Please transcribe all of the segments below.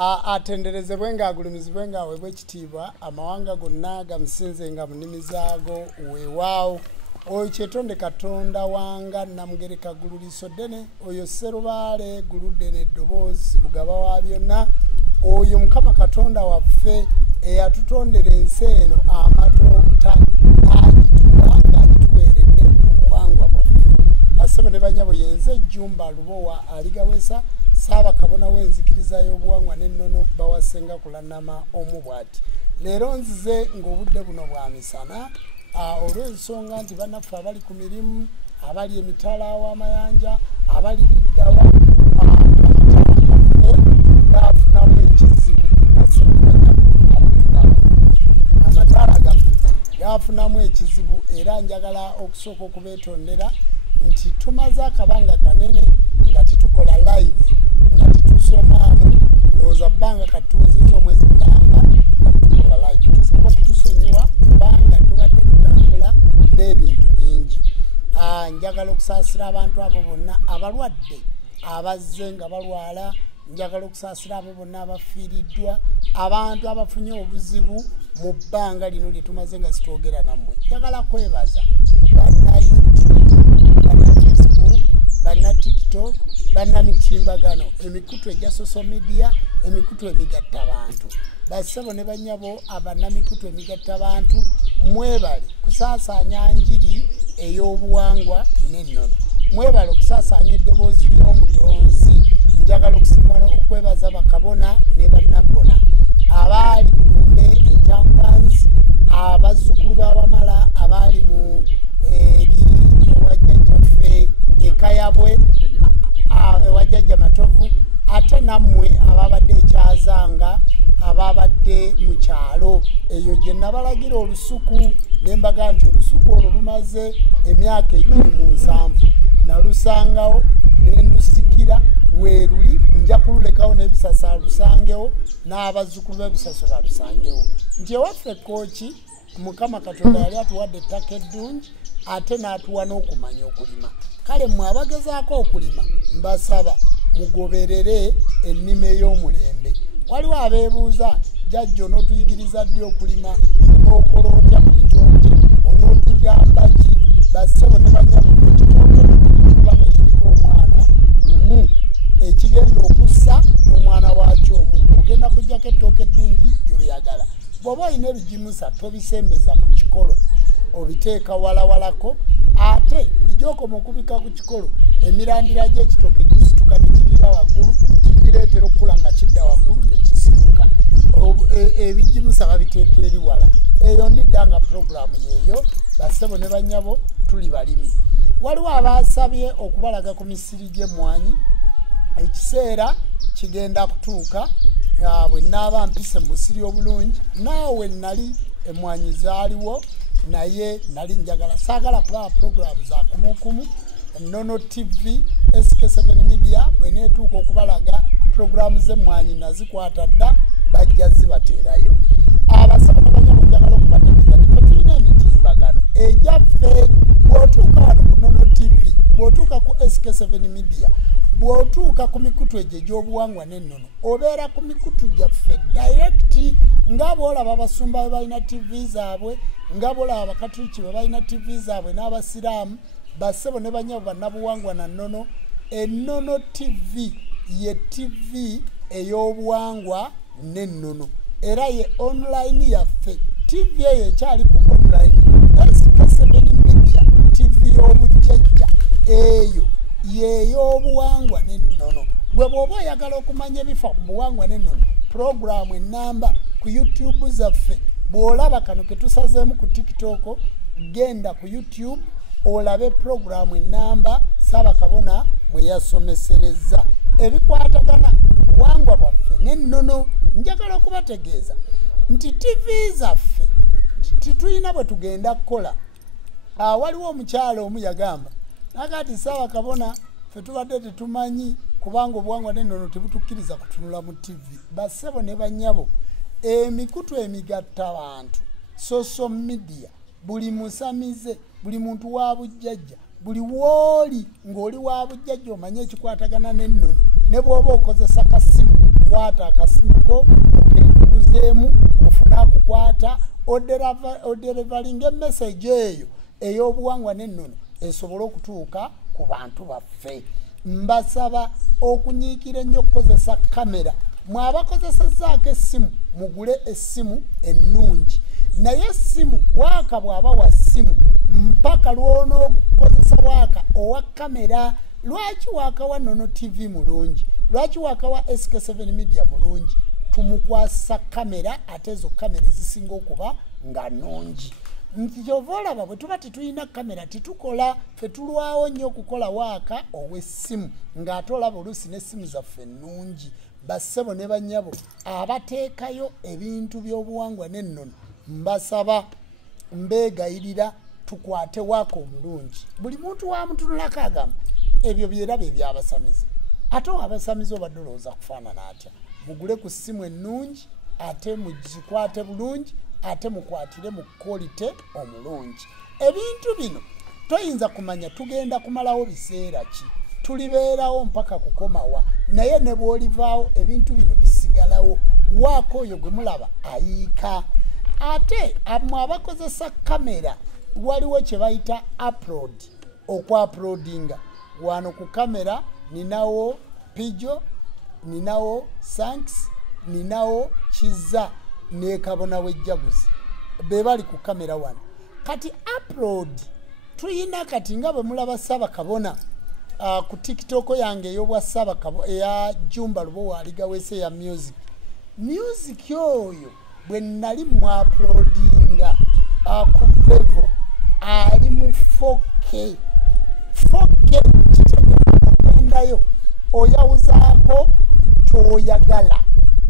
atenderezebwe ng'agulumizibwe ng'aweebwa ekitiibwa amawanga gonna gamusinzenga mu nnimi zaago weewaawo oyo kyetonde katonda wanga namugereka ggulu liiso ddene oyo sserubaale ggulu ddene eddoboozi lugaba wa byonna oyo mukama katonda waffe eyatutondera ensi eno amatoota n'agituwa ng'agituweeredde mu buwangwa bwaffe basebo ne banyabo yenze ejjumba lubowa aligawesa saaba kabona w'enzikiriza y'obuwangwa n'ennono bawasenga kulanama omu bw'ati leero nzize ng'obudde buno bwa misana olw'ensonga nti bannaffe abali ku mirimu abali emitala w'amayanja abali liddawa gaafunamu ekizibu amataala gaffe gaafunamu ekizibu era njagala okusooka okubeetondera nti tumaze akabanga kanene nga titukola live nga titusomaamu ndowooza bbanga katuwezeza omwezi mulamba nga tukola live tusobola okutusonyiwa kubanga tubadde tutambula n'ebintu bingi njagala okusaasira abantu abo bonna abalwadde abazze nga balwala njagala okusaasira abo bonna abafiiriddwa abantu abafunye obuzibu mu bbanga lino lye tumaze nga sitwogera nammwe njagala kwebaza banna YouTube banna Facebook banna TikTok banna mitimbagano emikutu egya social media emikutu emigatta abantu bassebo ne banyabo abannamikutu emigatta abantu mwebale kusaasaanya njiri ey'obuwangwa n'ennono mwebale okusaasaanya eddoboozi ly'omutonzi njagala okusimana okwebaza bakabona ne bannabona abaali mu lumbe ekyankwanzi abazzukulu b'abamala abaali mu eri ewajjajjaffe ekayabwe ewajjajja matovu ate nammwe ababadde ekyazanga ababadde mu kyalo eyo gye nabalagira olusuku ne mbaga nti olusuku olwo lumaze emyaka 27 nalusangawo ne ndusikira weeruli nja kululekawo n'ebisasa lusangewo n'abazzukulu b'ebisaso balusangewo nti ewaffe kooki mukama katonda yali atuwadde ettaka eddungi ate n'atuwa n'okumanya okulima kale mmwe abagezaako okulima mbasaba mugoberere ennima ey'omulembe waliwo abeebuuza jjajja onootuyigiriza ddi okulima onookola otya ku bitonde onootugamba ki bassebo ne banyabo ekitooke kubanga kiriko omwana lumu ekigenda okussa n'omwana waakyo omu ogenda kujjako ettooke eddungi gy'oyagala bw'oba olina ebigimusa tobisembeza ku kikolo obiteeka walawalako ate bulijjo okoma okubika ku kikolo emirandira gy'ekitooke gisituka ne kirira waggulu kigireetera okukula nga kidda waggulu ne kisibuka ebigimusa babiteeka eri wala eyo ndidda nga puroguramu yeeyo bassebo ne banyabo tuli balimi waliwo abaasabye okubalaga ku misiri gy'emmwanyi ekiseera kigenda kutuuka bwe naaba mpise mu musiri obulungi naawe nali emmwanyi zaaliwo naye nali njagala saagala kulaba puroguramu za kumukumu Nono TV SK7 Media bwe neetuuka okubalaga puroguramu z'emmwanyi nazikwata dda bajja zibateerayo abasaba n'abanyabo njagala okubategeeza nti fe tulina emitimbagano ejjaffe bw'otuuka wano ku Nono TV bw'otuuka ku SK7 Media bw'otuuka ku mikutu egyo egy'obuwangwa n'ennono obeera ku mikutu gyaffe direct nga bw'olaba abasumba be balina TV zaabwe nga bw'olaba abakatuliki be balina TV zaabwe n'abasiraamu bassebo ne banyabo bannabuwangwa na nnono ennono TV ye TV ey'obuwangwa n'ennono era ye online yaffe TV eyo ekyali ku online SK7 Media TV y'obujjajja eyo yeey'obuwangwa n'ennono gwe bw'oba oyagala okumanya ebifa mu buwangwa n'ennono puroguramu ennamba ku YouTube zaffe bw'olaba kano ke tusazeemu ku TikTok genda ku YouTube olabe puroguramu ennamba Ssaabakabona mwe yasomesereza ebikwatagana buwangwa bwaffe n'ennono njagala okubategeeza nti TV zaffe titulina bwe tugenda kukola waliwo omukyalo omu yagamba nakati Ssaabakabona ffe tubadde tetumanyi kubanga obuwangwa n'ennono tebutukkiriza kutunula mu TV bassebo ne banyabo emikutu emigatta abantu social media buli musamize buli muntu wa bujjajja buli wooli ng'oli wa bujjajja omanye ekikwatagana n'ennono ne bw'oba okozesa kasimu kwata akasimuko okekuzeemu ofuna kukwata oderivalinga message eyo ey'obuwangwa n'ennono esobole okutuuka ku bantu baffe. Mbasaba okunyiikira ennyo okukozesa kamera. Mwabakozesezzaako essimu mugule essimu ennungi, naye essimu waaka bw'aba wa ssimu mpaka lw'onookukozesa waaka owa kamera. Lwaki waaka wa Nono TV mulungi? Lwaki waaka wa SK7 Media mulungi? Tumukwasa kamera, ate ezo kamera ezisinga okuba nga nnungi. Nti kyova olaba bwe tuba tetulina kamera tetukola, ffe tulwawo nnyo okukola waaka ow'essimu ng'ate olaba oluusi n'essimu zaffe ennungi. Bassebo ne bannyabo abateekayo ebintu by'obuwangwa n'ennono, mbasaba mbeegayirira tukwate waaka omulungi. Buli muntu wamutunulako agamba ebyo byeraba ebyabasamiza. Ate abasamiza obadde olowooza kufaanana atya? Mugule ku ssimu ennungi, ate mugikwate bulungi, ate mukwatire mu quality omulungi. Ebintu bino toyinza kumanya tugenda kumalawo biseera ki, tulibeerawo mpaka kukomawa, naye ne bw'olivaawo ebintu bino bisigalawo. Waako oyo gwe mulaba ayiika. Ate mmwe abakozesa kamera waliwo kye bayita upload, okwa-uploadinga. Wano ku kamera ninawo Pijo, ninawo Sanks, ninawo Kiza ne Kabona w'Ejjaguzi, be bali ku kamera wano. Kati upload tuyina kati nga bwe mulaba Ssaabakabona ku TikTok yange ey'obwa Ssaabakabona eya Jumba Lubowa aligawese ya music oyo bwe nali mu uploadinga ku Vevo ali mu 4K kitegeeyo oyawuzaako kyoyagala,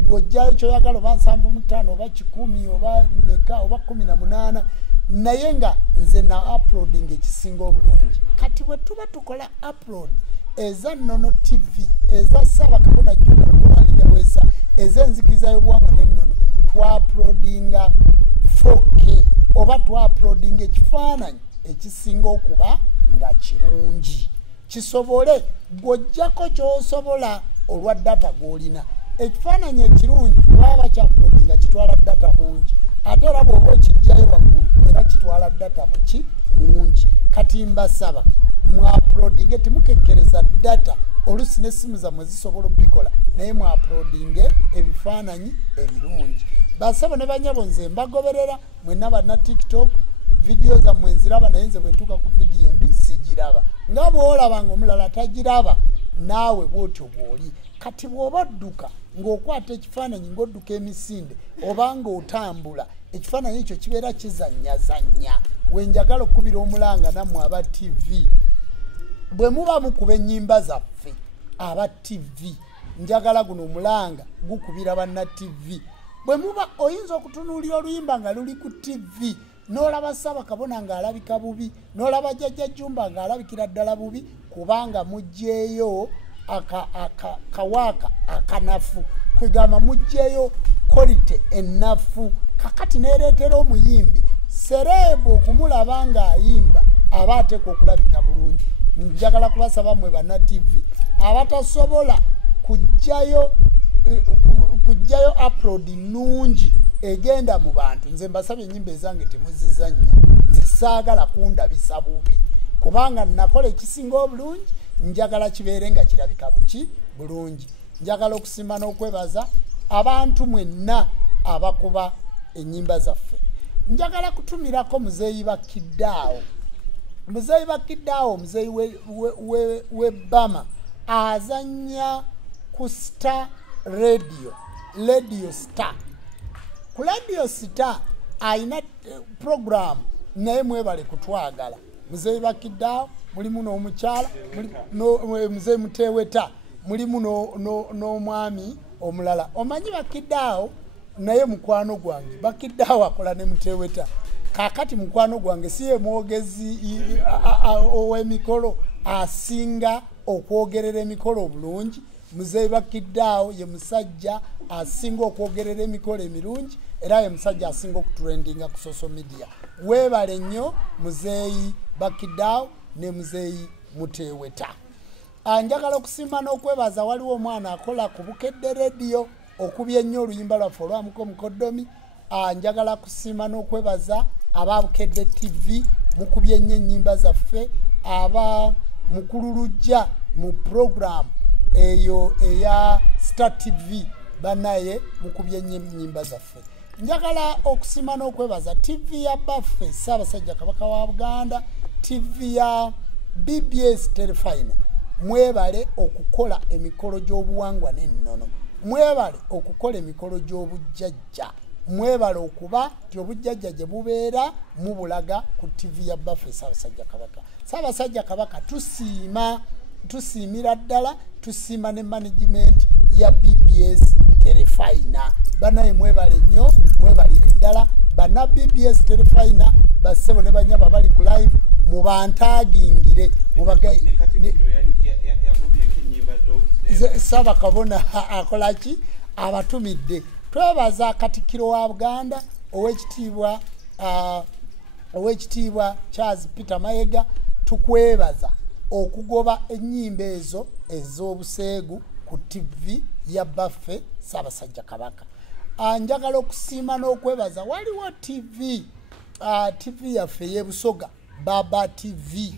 gojjayo kyoyagala oba 75 oba 10 oba meka oba 18, naye nga nze na uploading ekisinga obulungi. Kati bwe tuba tukola upload eza Nono TV, eza Ssaabakabona Jumba Lubowa aligawesa, ez'enzikiriza y'obuwangwa n'ennono, twa-uploadinga 4K oba twa-uploadinga ekifaananyi ekisinga okuba nga kirungi, kisobole gojjako ky'osobola olwa data gw'olina. Ekifaananyi ekirungi bwaba kya-uploadinga kitwala data mungi, ate era bw'oba okijjayo waggulu era kitwala data mungi. Kati mbasaba mu-uploadinge timukekkereza data, oluusi n'essimu zammwe zisobola obikola, naye mu-uploadinge ebifaananyi ebirungi. Bassebo ne bannyabo nze mbagoberera, mwenna banna TikTok, video zammwe nziraba, naye nze bwe ntuuka ku video embi sigiraba. Nga bw'olaba ng'omulala tagiraba, naawe bw'otyo bw'oli. Kati bw'oba odduka ng'okwata ekifaananyi ng'odduka emisinde oba ng'otambula, ekifaananyi ekyo kibeera kizannyazannya. Wenjagala okubira omulanga nammwe aba TV, bwe muba mukuba ennyimba zaffe aba TV, njagala guno omulanga gukubira banna TV. Bwe muba oyinza okutunuulira oluyimba nga luli ku TV, n'olaba Ssaabakabona ng'alabika bubi, n'olaba Jjajja Jumba ng'alabikira ddala bubi, kubanga muggyeeyo kawaaka akanafu, kwegamba muggyeeyo quality ennafu. Kakati neereetera omuyimbi sereebu okumulaba ng'ayimba aba ateekwa okulabika bulungi. Njagala kubasaba mmwe banna TV abatasobola kujjayo upload nnungi egenda mu bantu, nze mbasabye ennyimba ezange temuzizannya, nze saagala kundabisa bubi, kubanga nakola ekisinga obulungi, njagala kibeere nga kirabika bulungi. Njagala okusiima n'okwebaza abantu mwenna abakuba ennyimba zaffe. Njagala kutumirako muzeeyi Bakiddaawo. Muzeeyi Bakiddaawo, muzeeyi w'Ebbama, azannya ku Star Radio Star. Ku Radio Star ayina program, naye mwebale kutwagala. Muzeeyi Bakiddaawo, mulimu n'omukyala, muzeeyi Muteeweta, mulimu n'omwami omulala. Omanyi Bakiddaawo naye mukwano gwange. Bakiddaawo akola ne Muteeweta. Kakati mukwano gwange si ye mwogezi ow'emikolo asinga okwogerera emikolo obulungi. Muzeeyi Bakiddaawo ye musajja asinga okwogerera emikolo emirungi, era ye musajja asinga okutrendinga ku social media. Weebale nnyo muzeeyi Bakiddaawo ne muzeeyi Muteeweta. Njagala okusiima n'okwebaza, waliwo omwana akola ku Bukedde Radio okubya ennyo oluyimba lwaffe olwamuko mukoddomi. Njagala kusiima n'okwebaza ababukedde TV mukubye ennyo ennyimba zaffe, aba mukululujja mu program eyo eya Star TV banaye mukubye nnyo ennyimba zaffe. Njagala okusiima n'okwebaza TV ya baffe Ssaabasajja Kabaka wa Buganda, TV ya BBS Telefina. Mwebale okukola emikolo gy'obuwangwa n'ennono, mwebale okukola emikolo gy'obujjajja, mwebale okuba gy'obujjajja gye bubeera mubulaga ku TV ya baffe Ssaabasajja Kabaka. Ssaabasajja Kabaka tusiimira ddala, tusiima ne management ya BBS Telefina. Banaye mwebale nnyo, mwebalire ddala. Bana BBS Telefina bassebo ne banyaba bali ku live mubantagingire mubagaye Saba Kabona akolaki abatumidde. Twebaza Katikkiro wa Buganda owekitiibwa Charles Peter Mayiga, tukwebaza okugoba ennyimba ezo ez'obuseegu ku TV ya baffe Ssaabasajja Kabaka. Njagala okusiima n'okwebaza waliwo TV yaffe y'ebusoga Baba TV.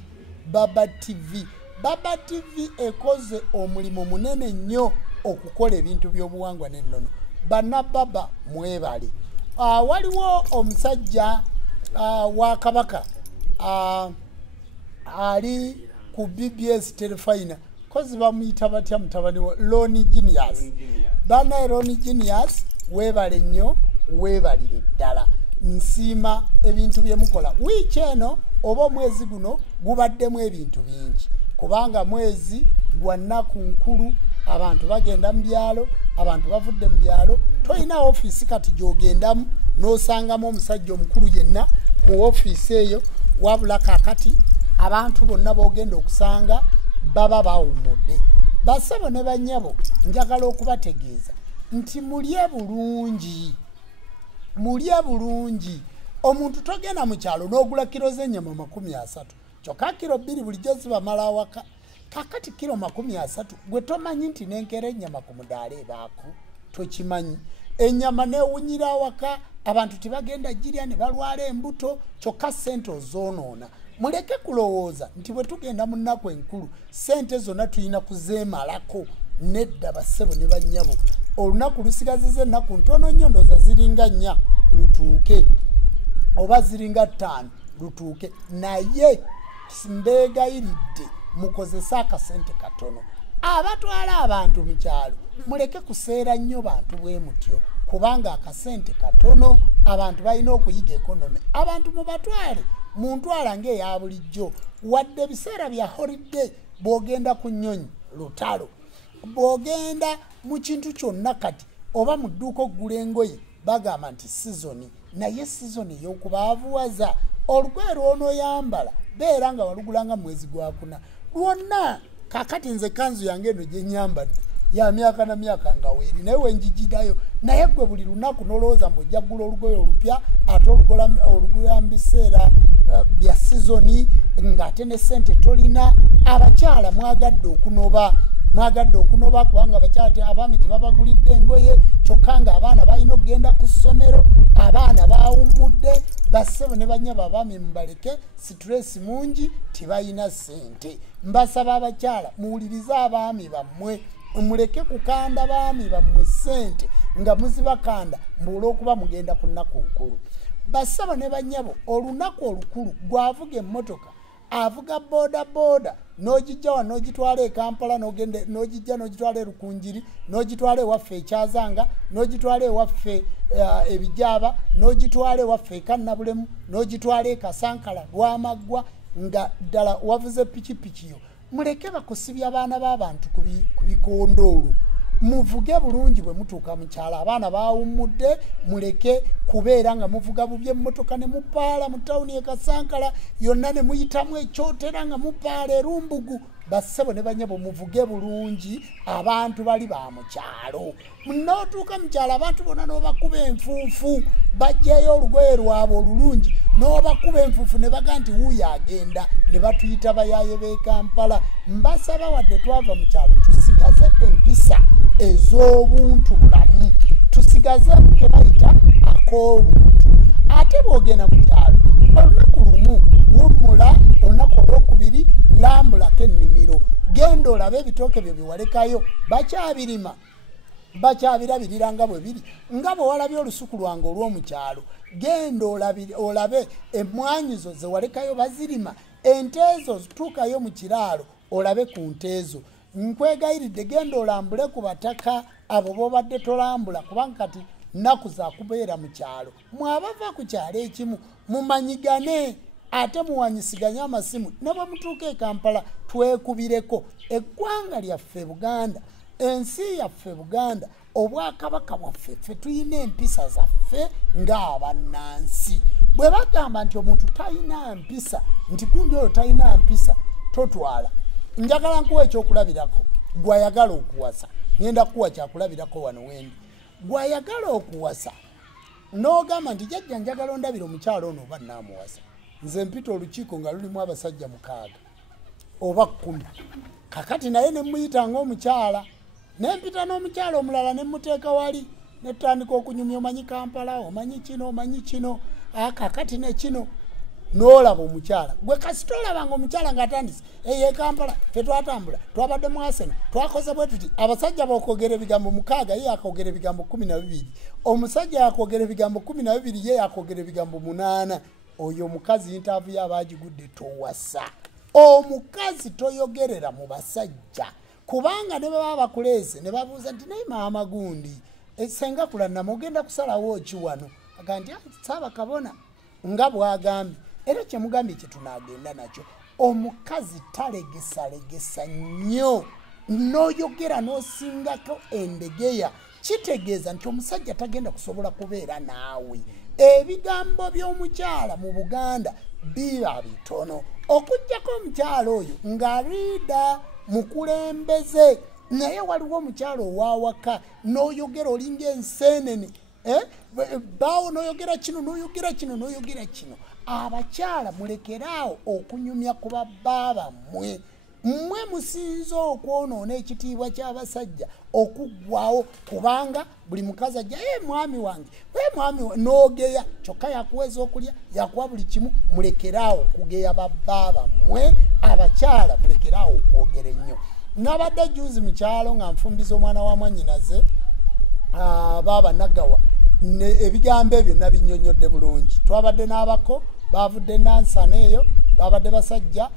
Baba TV ekoze omulimu munene nnyo okukola ebintu by'obuwangwa n'ennono. Bana baba mwebale. Waliwo omusajja wa Kabaka ali ku BBS Telefina, kozi bamuyita batya mutabani wa Loni Genius. Bana Loni Genius webale nnyo, webalire ddala. Nsiima ebintu bye mukola. Wiiki eno oba omwezi guno gubaddemu ebintu bingi, kubanga mwezi gwa nnaku nkulu, abantu bagenda mu byalo, abantu bavudde mu byalo. Toyina ofiisi kati gy'ogendamu n'osangamu omusajja omukulu yenna mu ofiisi eyo, wabula kaakati abantu bonna b'ogenda okusanga baba bawummudde. Bassebo ne bannyabo, njagala okubategeeza nti mulye bulungi. Omuntu togenda mu kyalo n'ogula kilo z'ennyama 30, kyokka kilo 2 bulijjo zibamala awaka. Kakati kilo 30 gwe tomanyi nti nenkera ennyama ku mudaala ebaako, tokimanyi. Ennyama neewunyira awaka, abantu tibagenda girya ne balwala embuto, kyokka ssente ozoonoona. Muleke kulowooza nti bwe tugenda mu nnaku enkulu ssente zonna tulina kuzeemalako. Nedda bassebo ne bannyabo, olunaku lusigaziza ennaku ntono nnyo, ndooza ziringa 4 lutuuke oba ziringa 5 lutuuke, naye mbeegayiridde mukozesa akasente katono. Abatwala abantu mu kyalo muleke kuseera nnyo bantu bwe mutyo, kubanga akasente katono, abantu balina okuyiga ekonomi. Abantu mubatwale mu ntwala ng'eya bulijjo, wadde biseera bya holiday. Bw'ogenda ku nnyonyi lutalo, bw'ogenda mu kintu kyonna kati, oba mu dduuka okugula engoye bagamba nti sizoni, naye sizoni ey'okubaavuwaza. Olugoye lw'onooyambala beera nga walugulanga mwezi gwa 4 lwonna. Kakati nze kanzu yange eno gye nyambadde ya myaka na myaka nga weeri, naye wenjigirayo, naye gwe buli lunaku n'olowooza mbojja kugula olugoye olupya, ate olugula mu biseera bya sizoni, ng'ate ne ssente tolina. Abakyala mwagadde okunoba kubanga abakyala abaami tebabagulidde engoye, kyokka nga abaana balina okugenda ku ssomero, abaana baawummudde. Bassebo ne bannyabo abaami mubaleke stress mungi, tibalina ssente. Mbasaba abakyala muwulirize abaami bammwe, muleke kukanda baami bammwe ssente nga muzibakanda olw'okuba mugenda ku nnaku nkulu. Bassebo ne bannyabo, olunaku olukulu gwavuga emmotoka, avuga boda n'ogijja wa n'ogitwala e Kampala, n'ogijja n'ogitwala e Rukungiri, n'ogitwala ewaffe e Kyazanga, n'ogitwala ewaffe Ebijaba, n'ogitwala ewaffe e Kannabulemu, n'ogitwala e Kasankala Lwamaggwa, nga ddala wavuze pikipiki yo. Muleke bakusibya abaana b'abantu ku bikondoolo. Muvuge bulungi bwe mutuuka mu kyalo, abaana baawummudde. Muleke kubeera nga muvuga bubi emmotoka ne mupaala mu tawuni e Kasankala yonna ne muyitamu ekyotera nga mupaala Erumbugu. bassebo ne banyabo muvuge bulungi abantu bali ba mu kyalo munotuuka mu kyalo abantu bonna n'obakuba enfuufu bajjayo olugoye lwabwe olulungi n'obakuba enfuufu ne baga nti wuuyo agenda ne batuyita bayaye b'e Kampala. Mbasaba wadde twava mu kyalo tusigaze empisa ez'obuntu bulamu, tusigaze ke bayita ak'obuntu. Ate bw'ogenda mu kyalo olunaku lumu wummula, olunaku olwokubiri lambulako ennimiro, genda olabe ebitooke byo biwalekayo bakyabirima, bakyabirabirira nga bwe biri, nga bwe walabye olusuku lwange olw'omukyalo, genda olabe emmwanyi zo ze walekayo bazirima, ente ezo tuukayo mu kiraalo olabe ku nte ezo. Nkwegayiridde genda olambule ku bataka abo b'obadde tolambula, kubanga kati nnaku za kubeera mu kyalo. Mwabava ku kyalo ekimu mumanyigane ate muwanyisiganye amasimu ne bwe mutuuka e Kampala twekubireko. Eggwanga lyaffe Buganda, ensi yaffe Buganda, obwakabaka bwaffe ffe tuyina empisa zaffe ng'abannansi. Bwe bagamba nti omuntu talina mpisa, nti gundi oyo talina mpisa, totwala. Njagala nkuwa ekyokulabirako, gwayagala okuwasa, ngenda kuwa kyakulabirako wano wendi. Gwayagala okuwasa n'ogamba nti jjajja njagala ondabira omukyalo ono oba naamuwasa. Nze mpita olukiiko nga lulimu abasajja 6 oba 10. Kakati naye ne muyita ng'omukyala, ne mpita n'omukyala omulala ne muteeka wali, ne tutandika okunyumya, omanyi Kampala, omanyi kino, omanyi kino, kakati ne kino. N'olaba omukyala gwe kasita olabanga omukyala ng'atandise eye Kampala fe twatambula twabadde mu Arsenal twakoze bwe tuti, abasajja bakwogera ebigambo 6 ye yakwogera ebigambo 12, omusajja yakwogera ebigambo 12 ye yakwogera ebigambo 8. Oyo omukazi interview y'abagigudde towasa. Omukazi toyogerera mu basajja, kubanga ne baba bakuleese ne babuuza nti naye maama gundi esenga kulanama ogenda kusalawo ki wano, aga nti saaba kabona nga bwagambye. Era kyemugambye kye tunaagenda nakyo, omukazi talegesalegesa nnyo, n'oyogera n'osingako endegeya, kitegeeza nti omusajja tagenda kusobola kubeera naawe. Ebigambo by'omukyala mu Buganda biba bitono, okujjako omukyala oyo nga liida mukulembeze, naye waliwo omukyala owawaka n'oyogera olinga enseenene, baawo n'oyogera kino n'oyogera kino n'oyogera kino. Abakyala mulekeraawo okunyumya ku babbaaba mmwe. Mmwe musinza okwonoona ekitiibwa ky'abasajja okuggwawo, kubanga buli mukazi ajja mwami wange mwami n'ogeya kyokka yakuweza okulya yakuwa buli kimu. Mulekeraawo okugeya babbaaba mmwe. Abakyala mulekeraawo okwogera ennyo. Nabadde juzi mu kyalo nga nfumbiza omwana wa mwannyinaze baaba Nagawa, ebigambo ebyo nabinnyonnyodde bulungi. Twabadde n'abako bavudde Nansana eyo, babadde basajja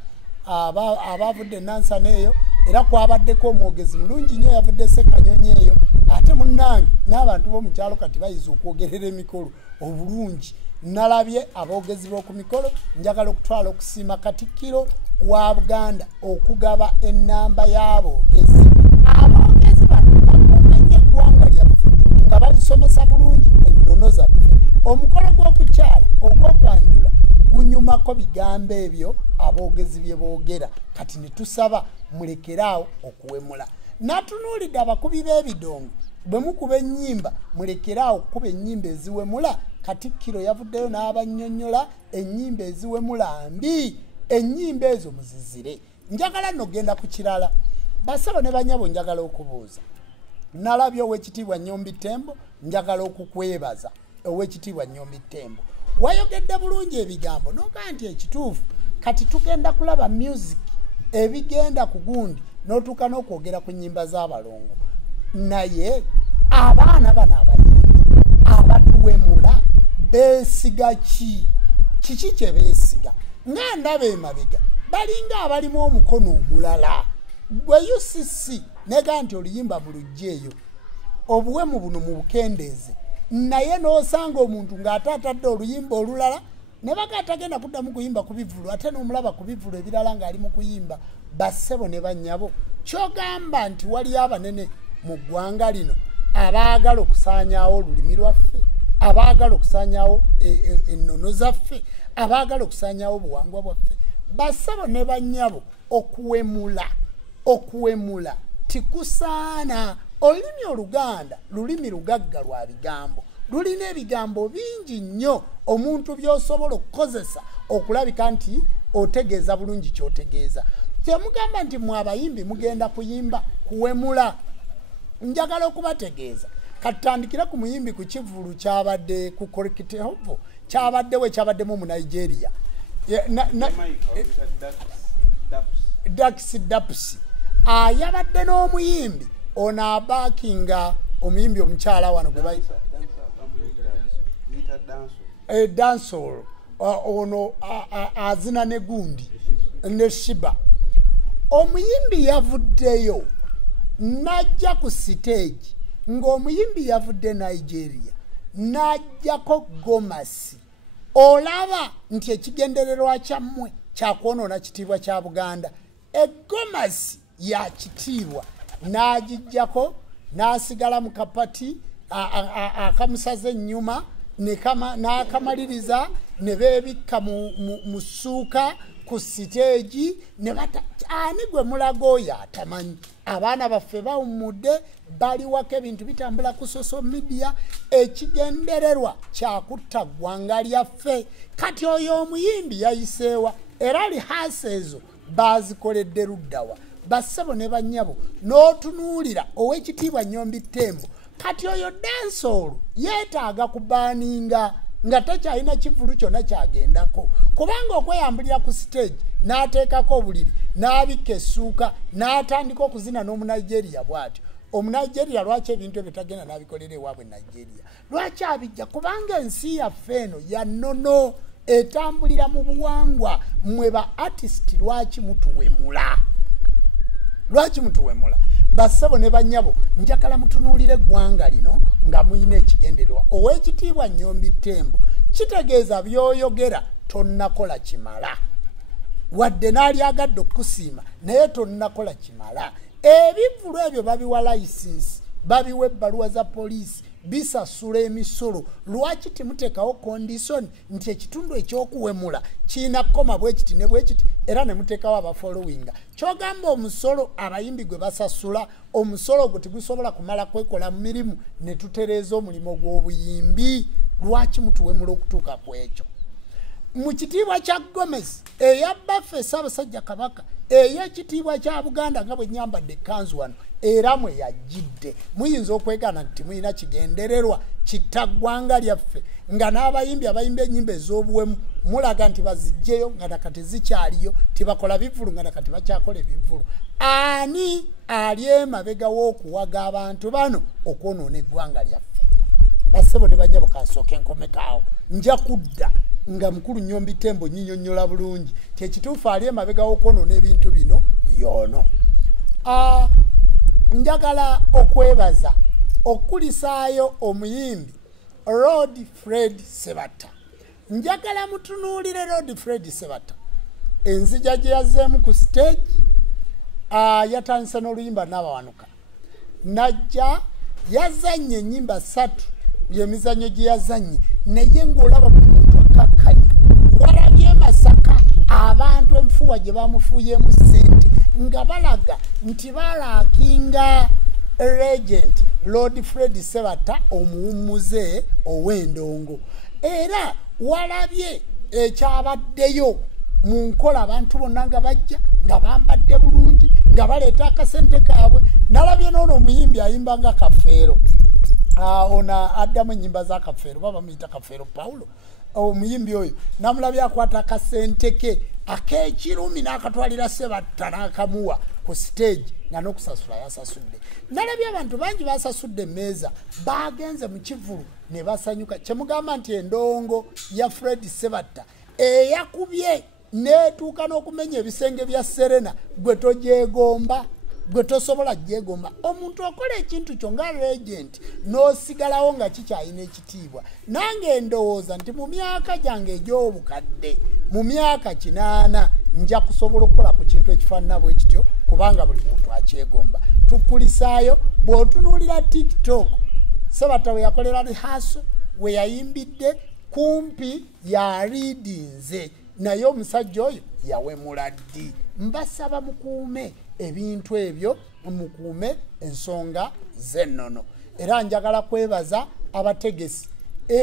abavudde Nansana eyo, era kwabaddeko omwogezi mulungi nnyo yavudde Ssekanyonyi eyo. Ate munnange n'abantu b'omu kyalo kati bayiza okwogerera emikolo obulungi. Nalabye aboogezi b'oku mikolo, njagala okutwala okusiima Katikkiro wa Buganda okugaba ennamba y'aboogezi. Aboogezi bano bakuumanye eggwanga lyaffe nga balisomesa bulungi ennono zaffe. Omukolo gw'okukyala ogw'okwanjula gunyumako bigambo ebyo aboogezi bye boogera. Kati ne tusaba mulekeraawo okuwemula. Natunuulidde abakubi b'ebidongo bwe mukuba ennyimba, mulekeraawo okukuba ennyimba eziwemula. Katikkiro yavuddeyo n'abannyonnyola ennyimba eziwemula mbi. Ennyimba ezo muzizire. Njagala nogenda ku kirala. Basabo ne banyabo njagala okubuuza. Nalabye Oweekitiibwa Nnyombi Tembo, njagala okukwebaza Oweekitiibwa Nnyombi Tembo. Wayogedde bulungi ebigambo n'ogaa nti ekituufu. Kati tugenda kulaba music ebigenda ku gundi n'otuuka n'okwogera ku nnyimba z'abalongo. Naye abaana bano abayimbi abatuwemula beesiga ki? Kiki kye beesiga? Nga ndaba emabega balinga abalimu omukono omulala. Gwe UCC nega nti oluyimba mu lujja eyo obuwemu buno mu bukendeeze, naye n'osanga omuntu ng'ate atadde oluyimba olulala ne baga atagenda kuddamu kuyimba ku bivulu, ate n'omulaba ku bivulu ebirala ng'ali mu kuyimba. Bassebo ne bannyabo, kyogamba nti waliyo abanene mu ggwanga lino abaagala okusaanyaawo olulimi lwaffe, abaagala okusaanyaawo ennono zaffe, abaagala okusaanyaawo obuwangwa bwaffe. Bassebo ne bannyabo okuwemula okuwemula tikusaana. Olulimi Oluganda lulimi lugagga lwa bigambo, lulina ebigambo bingi nnyo omuntu by'osobola okukozesa okulabika nti otegeeza bulungi ky'otegeeza. Temugamba nti mwe abayimbi mugenda kuyimba kuwemula. Njagala okubategeeza katandikira ku muyimbi ku kivulu kyabadde ku Korikitehovo kyabaddewo ekyabaddemu mu Nigeria Daps yabadde n'omuyimbi ono abakinga omuyimbi omukyala wano gwe dancehall ono azina ne gundi ne Shiba. Omuyimbi yavuddeyo najja ku stage ng'omuyimbi yavudde Nigeria najjako gomasi. Olaba nti ekigendererwa kyammwe kyakwonoona kitiibwa kya Buganda. Egomasi ya kitiibwa n'agijjako n'asigala mu kapati akamusaze ennyuma n'akamaliriza ne beebikka mu ssuuka ku siteegi ne bata ani gwe mulago oyo atamanyi. Abaana baffe bawummudde bali wako ebintu bitambula ku social media. Ekigendererwa kyakutta ggwanga lyaffe. Kati oyo omuyimbi yayiseewa era lihaasa ezo bazikoledde luddawa. Bassebo ne bannyabo n'otunuulira ow'ekitiibwa Nnyombi Ttembo kati oyo dancehall yeetaaga kubaaninga nga takyalina kivulu kyonna kyagendako, kubanga okweyambulira ku stage n'ateekako obuliri n'abikka essuuka n'atandika okuzina n'omunigeria bw'atyo. Omunigeria lwaki ebintu ebyo tagenda n'abikolera ewaabwe Nigeria? Lwaki abijja? Kubanga ensi yaffe eno ya nnono etambulira mu buwangwa. Mmwe ba artist lwaki mutuwemula? Lwaki mutuwemula? Bassebo ne bannyabo njagala mutunuulire eggwanga lino nga muyina ekigendererwa. Ow'ekitiibwa Nnyombi Ttembo kitegeeza by'oyogera tonnakola kimala. Wadde n'alyagadde okusiima naye tonnakola kimala. Ebivulu ebyo babiwa layisinsi, babiwa ebbaluwa za poliisi, bisasula emisolo. Lwaki timuteekawo kondisoni nti ekitundu ekyokuwemula kiina kkoma bwe kiti ne bwe kiti era ne muteekawo abafollowinga? Kyogamba omusolo abayimbi gwe basasula, omusolo gwe tegusobola kumala kwekola mu mirimu ne tutereeza omulimo gw'obuyimbi. Lwaki mutuwemula okutuuka ku ekyo? Mu kitiibwa kya Gomez eyabaffe Ssaabasajja Kabaka ey'ekitiibwa kya Buganda nga bwe nyambadde ekkanzu wano era mwe yajjidde. Muyinza okwegaana nti muyina kigendererwa kittaggwanga lyaffe nga n'abayimbi abayimba ennyimba ez'obuwemu mulaga nti baziggyeyo nga nakati zikyaliyo, tibakola bivulu nga nakati bakyakola ebivulu. Ani ali emabega w'okuwaga abantu bano okwonoona eggwanga lyaffe? Bassebo ne bannyabo kansooke nkomekaawo. Nja kudda nga mukulu Nnyombi Ttembo nyinyonnyola bulungi tekituufu ali emabega w'okwonoona ebintu bino yono. Njagala okwebaza okulisaayo omuyimbi Lord Fred Ssebatta. Njagala mutunuulire Lord Fred Ssebatta enzija gye yazzeemu ku stage. Yatandise n'oluyimba n'abawanuka najja yazannye ennyimba 3 y'emizannyo gye yazannye naye ng'olaba ku muntu akakkanyi. Walabye Masaka abantu enfuwa gye bamufuuyemu ssente nga balaga nti balaakinga regent Lord Fred Ssebatta omuwummuze ow'endongo. Era walabye ekyabaddeyo mu nkola abantu bonna nga bajja nga bambadde bulungi nga baleeta akasente kaabwe. Nalabye n'ono omuyimbi ayimba nga Kafeero. Ona addamu ennyimba za Kafeero baba muyita Kafeero Paulo. Omuyimbi oyo namulabye akwata akasente ke ak'ekirumi n'akatwalira Ssebatta n'akamuwa ku stage nga n'okusasula yasasudde. Nalabye abantu bangi basasudde emmeeza bagenze mu kivulu ne basanyuka. Kyemugamba nti endongo ya Fred Ssebatta eyakubye neetuuka n'okumenya ebisenge bya Serena gwe togyegomba, gwe tosobola gyegomba. Omuntu okola ekintu kyo nga regent n'osigalawo nga kikyalina ekitiibwa. Nange ndowooza nti mu myaka gyange egy'obukadde mu myaka 8 nja kusobola okukola ku kintu ekifaanana bwe kityo kubanga buli muntu akyegomba. Tukulisaayo bw'otunuulira TikTok Ssebatta we yakolera rehearsal we yayimbidde kumpi yaliidinze naye omusajja oyo yawemula ddi. Mbasaba mukuume ebintu ebyo mukuume ensonga z'ennono. Era njagala kwebaza abategesi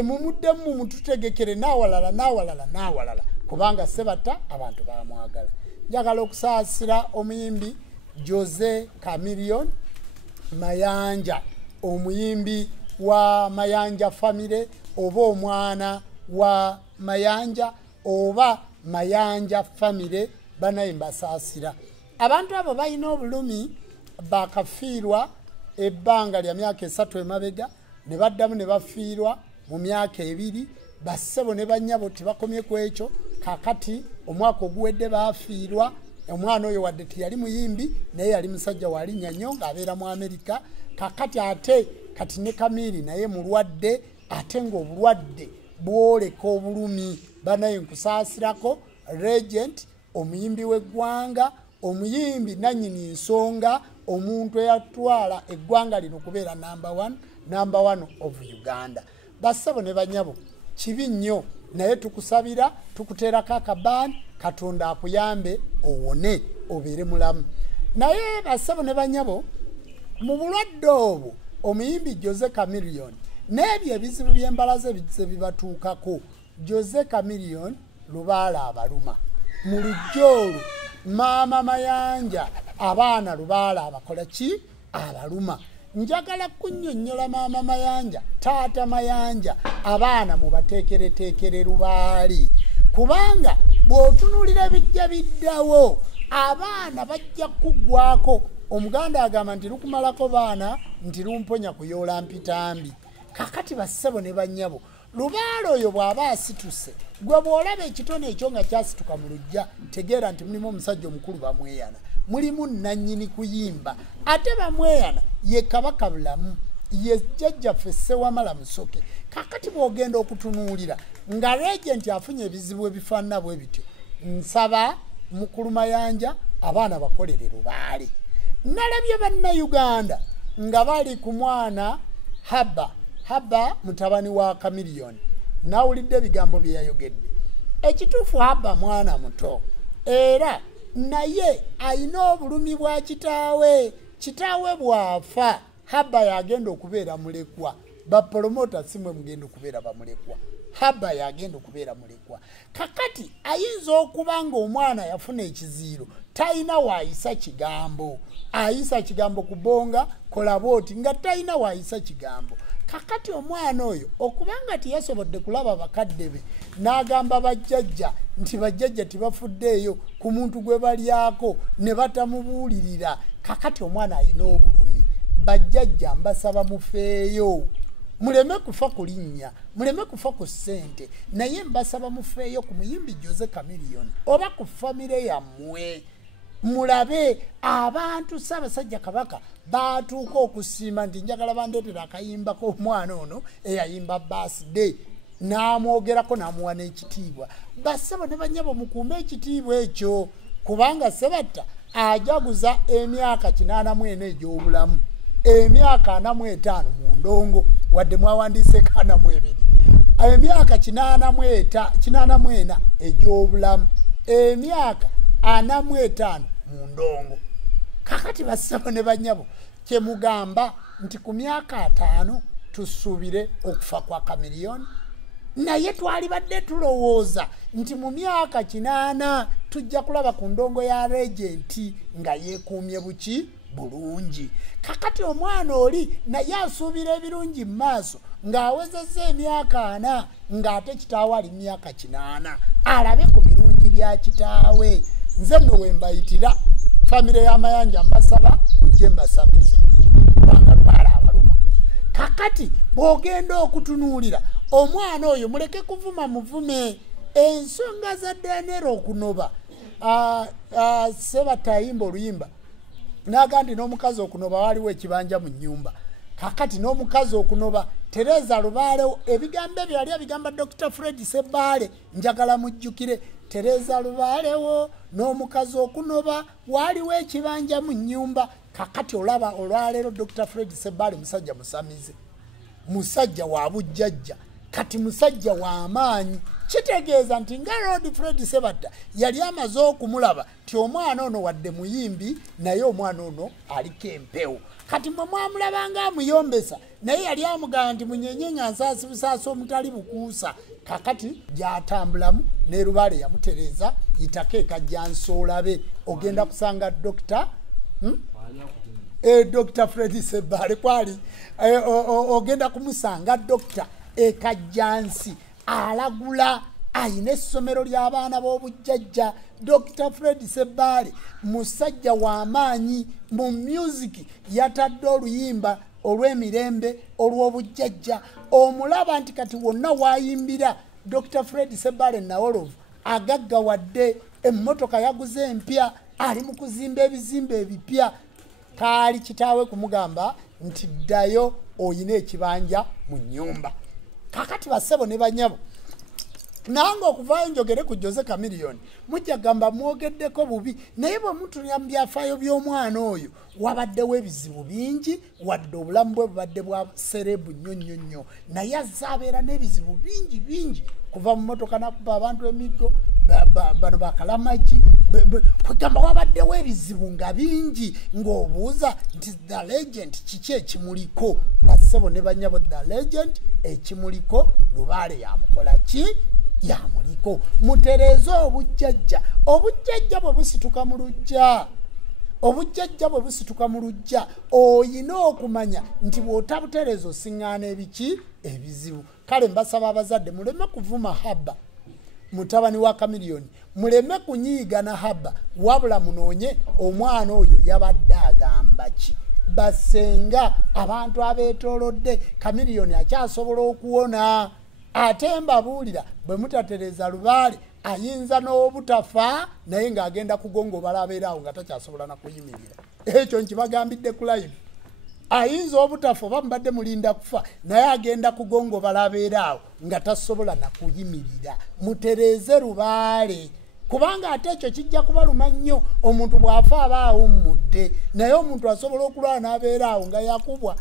mumuddemu mututegekere n'awalala kubanga Ssebatta abantu bamwagala. Njagala okusaasira omuyimbi Jose Chameleone Mayanja, omuyimbi wa Mayanja family oba omwana wa Mayanja oba Mayanja family banaye mbasaasira. Abantu abo balina obulumi bakafiirwa ebbanga lya myaka 3 emabega ne baddamu ne bafiirwa mu myaka 2. Bassebo ne bannyabo tibakomye ku ekyo. Kakati omwaka oguwedde bafiirwa. Omwana oyo wadde tiyali muyimbi naye yali musajja wali nnyo ng'abeera mu Amerika. Kakati ate kati ne Kamiri naye mulwadde ate ng'obulwadde bwoleka obulumi. Banaye nkusaasirako Regent, omuyimbi w'eggwanga, omuyimbi nannyini nsonga, omuntu eyatwala eggwanga lino kubeera number one of Uganda. Bassebo ne bannyabo kibi nnyo naye tukusabira tukuteerako akabaani Katonda akuyambe owone obeere mulamu. Naye bassebo ne bannyabo mu bulwadde obwo omuyimbi Jose Chameleone n'ebyo ebizibu by'embalaze bize bibatuukako. Jose Chameleone lubaala abaluma mu lujjoolu maama Mayanja abaana lubaala abakola ki abaluma. Njagala kunnyonnyola maama Mayanja taata Mayanja abaana mubateekereteekere lubaali kubanga bw'otunuulira bijja biddawo abaana bajja kuggwako. Omuganda agamba nti lukumalako baana nti lumponya kuyoola mpitambi. Kakati bassebo ne bannyabo lubaala oyo bw'aba asituse gwe bw'olaba ekitone ekyo nga kyasituka mu lujja tegeera nti mulimu omusajja omukulu bamweyana, mulimu nannyini kuyimba ate bamweyana ye Kabaka Bulamu, ye jjajjaffe Ssewamala Musoke. Kakati bw'ogenda okutunuulira nga Regent afunye ebizibu ebifaanana bwe bityo, nsaba mukulu Mayanja abaana bakolere lubaale. Nalabye bannayuganda nga bali ku mwana Haba mutabani wa Chameleone. Nawulidde ebigambo bye yayogedde. Ekituufu Haba mwana muto era naye ayina obulumi bwa kitaawe. Kitaawe bwafa Haba yagenda okubeera mulekwa. Bapromota simwe mugenda okubeera bamulekwa. Haba yagenda okubeera mulekwa. Kakati ayinza okuba nga omwana yafuna ekiziiro talina waayisa kigambo. Ayisa kigambo kubonga kola booti nga talina waayisa kigambo. Kakati omwana oyo okubanga tiyasobodde kulaba bakadde be n'agamba bajjajja nti bajjajja tibafuddeeyo ku muntu gwe balyako ne batamubuulirira. Kakati omwana ayina obulumi. Bajjajja mbasaba mufeeyo muleme kufa ku linnya, muleme kufa ku ssente, naye mbasaba mufeeyo ku muyimbi Jose Chameleone oba ku famire yammwe. Mulabe abantu Ssaabasajja Kabaka baatuuka okusiima nti njagala bandeetera akayimba k'omwana ono eyayimba birthday n'amwogerako n'amuwa n'ekitiibwa. Bassebo ne bannyabo mukuume ekitiibwa ekyo kubanga Ssebatta ajaguza emyaka 84 egy'obulamu, emyaka 45 mu ndongo wadde mwawandiise 42, emyaka 84 egy'obulamu, emyaka 45 mu ndongo. Kakati bassebo ne bannyabo kye mugamba nti ku myaka 5 tusuubire okufa kwa Chameleone, naye twali badde tulowooza nti mu myaka 8 tujja kulaba ku ndongo ya Regent nga yeekuumye buki bulungi. Kakati omwana oli naye asuubira ebirungi mu maaso ng'awezezza emyaka 4 ng'ate kitaawe ali myaka 8 alabe ku birungi bya kitaawe. Nze nno we mbayitira famire ya Mayanja mbasaba mujje mbasamize kubanga lwala abaluma. Kakati bw'ogenda okutunuulira omwana oyo muleke kuvuma muvume ensonga za Daniel okunoba. Ssebatta ayimba oluyimba n'agamba nti n'omukazi okunoba waliwo ekibanja mu nnyumba. Kakati n'omukazi okunoba Tereza Lubaale ebigambo ebyo yali abigamba Dr. Fred Ssebaale njagala mujjukire. Tereza Lubaalewo n'omukazi okunoba waliwo ekibanja mu nnyumba. Kakati olaba olwaleero Dr. Fred Ssebaale musajja musamize, musajja wa bujjajja, kati musajja wa amaanyi. kitegeeza nti nga Lord Fred Sebatta yali amaze okumulaba ti omwana ono wadde muyimbi naye omwana ono aliko empewo kati mwe mwamulabanga amuyombesa naye yali amugamba nti munyenye nga nsaasi busaasi omutali bukuusa kakati gyatambulamu ne Lubaale yamutereza yitako ekajja nsoolabe ogenda kusanga Dr. Dr. Fred Sebaale kwali ogenda kumusanga Dr. Ekajjansi alagula ayina essomero ly'abaana b'obujjajja Dr. Fred Sebaale musajja w'amaanyi mu music yatadde oluyimba olw'emirembe olw'obujjajja omulaba nti kati wonna wayimbira Dr. Fred Sebaale Nawolovu agaggawadde emmotoka yaguze empya ali mu kuzimba ebizimbe ebipya kaali kitaawe kumugamba nti ddayo oyina ekibanja mu nnyumba kakati bassebo ne banyabo nange okuvaayo njogere ku Jose Chameleone mujja gamba mwogeddeko bubi naye bwe mutunira mu byafaayo by'omwana oyo wabaddewo ebizibu bingi wadde obulamu bwe bubadde bwa serebu nnyo nnyo naye azze abeera n'ebizibu bingi kuva mu motoka nakuba abantu emiggo bano bakalamaki kwegamba wabaddewo ebizibu nga bingi ng'obuuza nti the legend kiki ekimuliko bassebo ne banyabo the legend ekimuliko Lubaale yamukola ki yamuliko mutereeza obujjajja bwe busituka mu lujja obujjajja bwe busituka mu lujja oyina okumanya nti bw'otabutereeza osiŋŋaana ebiki ebizibu kale mbasaba abazadde muleme kuvuma Haba mutabani wa Chameleone muleme kunyiiga na Haba wabula munoonye omwana oyo yabadde agamba ki basenga abantu abeetoolodde Chameleone akyasobola okuwona ate mbabuulira bwe mutatereza Lubaale ayinza n'obutafa naye ng'agenda kugongobala abeeraawo nga takyasobola na kuyimirira ekyo nkibagambidde ku live ayinza obutafa oba mubadde mulinda kufa naye agenda kugongobala abeeraawo nga tasobola na kuyimirira mutereeze Lubaale kubanga ate ekyo kijja kubaluma nnyo omuntu bw'afa aba awummudde naye omuntu asobola okulwala n'abeeraawo nga yakubwa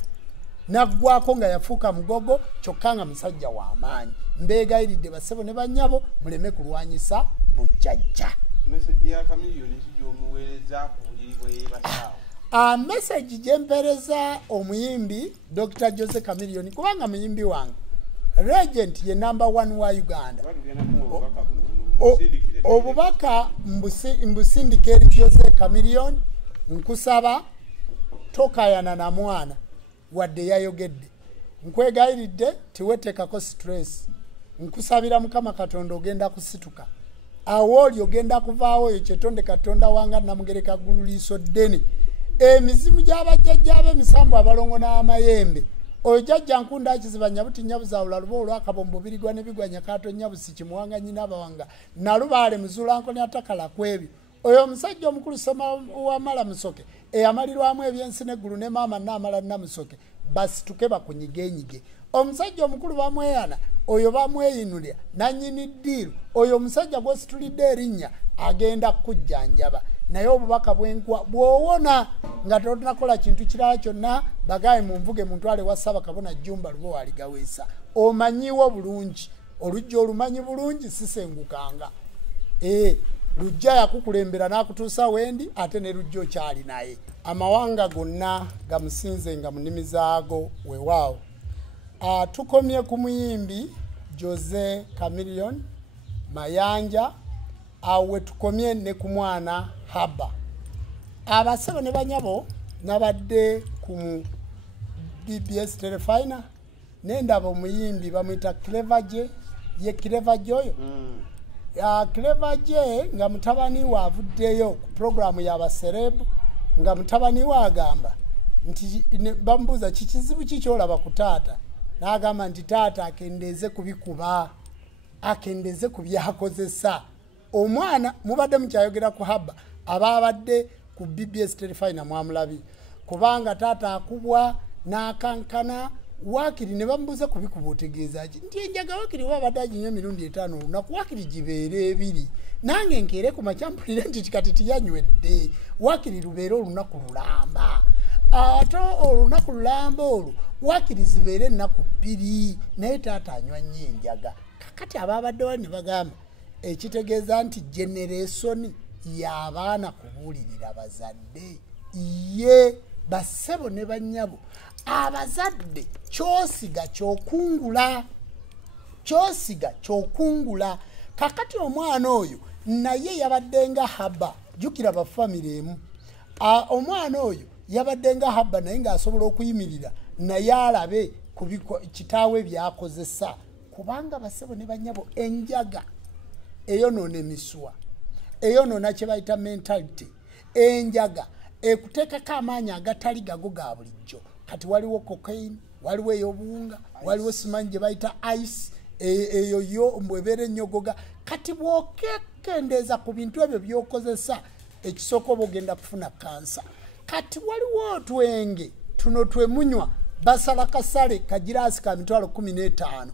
naggwako nga yafuuka mugogo kyokka nga musajja w'amaanyi mbeegayiridde bassebo ne bannyabo muleme kulwanyisa bujjajja message gyempereza omuyimbi Dr. Jose Chameleone kubanga muyimbi wange Regent ye number 1 wa Uganda obubaka mbusindika eri Jose Chameleone nkusaba tokayana na mwana wadde yayogedde nkwegayiridde tiwetekako stress nkusabira Mukama Katonda ogenda kusituka awo oli ogenda kuvaawo oyo kyetonde Katonda wanga namugereka ggulu liiso ddene emizimu gy'abajjajja ab'emisambu abalongo n'amayembe oyo jjajja nkunda akiziba nyabuti nyabuzaawula luba olwakabombo birigwa ne bigwa nyakaato nyabusi kimuwanga nyina abawanga na Lubaale muzuulanko ne atakala kwebyo oyo omusajja omukulu Wamala Musoke eyamalirwamu ebyensi n'eggulu ne maama Naamala Namusoke basituke bakunyigenyige omusajja omukulu bamweyana oyo bamweyinulira nannyini ddiiru oyo omusajja gw'ositulidde erinnya agenda kukujjanjaba naye obubaka bw'enkwa bw'owona nga tonakola kintu kirala kyonna bagaye mu nvuge muntwale wa Ssaabakabona Jjumba Lubo aligaweesa omanyiwo bulungi olujja olumanyi bulungi sisengukanga lujja yakukulembera n'akutuusa wendi ate ne lujja okyali naye amawanga gonna gamusinze nga mu nnimi zaago weewaawo tukomye ku muyimbi Jose Chameleone Mayanja awe tukomye ne ku mwana Haba abassebo ne banyabo nabadde ku BBS Telefina nendaba omuyimbi bamuyita Clever J ye Clever J oyo Clever J nga mutabani we avuddeyo ku programu y'abaserebu nga mutabani we agamba nti bamubuuza kikizibu kikyolaba ku taata n'agamba nti taata akendeeze kubikuba akendeeze ku byakozesa omwana mubadde mukyayogera ku Haba aba abadde ku BBS Telefina mwamulabi kubanga taata akubwa n'akankana wakiri ne bamubuuza kubikuba otegeeza ki nti enjaga wakiri wabadde aginywa emirundi 5 olunaku wakiri gibeere 2 nange nkeere ku makyampulire nti kati tiyanywedde wakiri lubeere olunaku lulamba ate olunaku lulamba olwo wakiri zibeere ennaku 2 naye taata anywa nnyo enjaga. Kakati ababaddewo ne bagamba ekitegeeza nti generation y'abaana kubuulirira bazadde. Ye bassebo ne bannyabo abazadde kyosiga kyokungula. Kakati omwana oyo naye yabadde nga haba, jjukira ba family emu. Omwana oyo yabadde nga haba naye ng'asobola okuyimirira naye alabe ku kitaawe byakozesa, kubanga bassebo ne bannyabo enjaga eyonoona emiswa, eyonoona kye bayita mentality. Enjaga ekuteekako amaanyi agatali gago ga bulijjo. Kati waliwo cocaine, waliwo ey'obuwunga, waliwo simanyi gye bayita ice, eyo yo mbwebeera ennyogoga. Kati bw'okekendeeza ku bintu ebyo by'okozesa, ekisooka oba ogenda kufuna kansa. Kati waliwo otwenge tuno twemunywa basala kasale kagiraasi ka mitwalo 15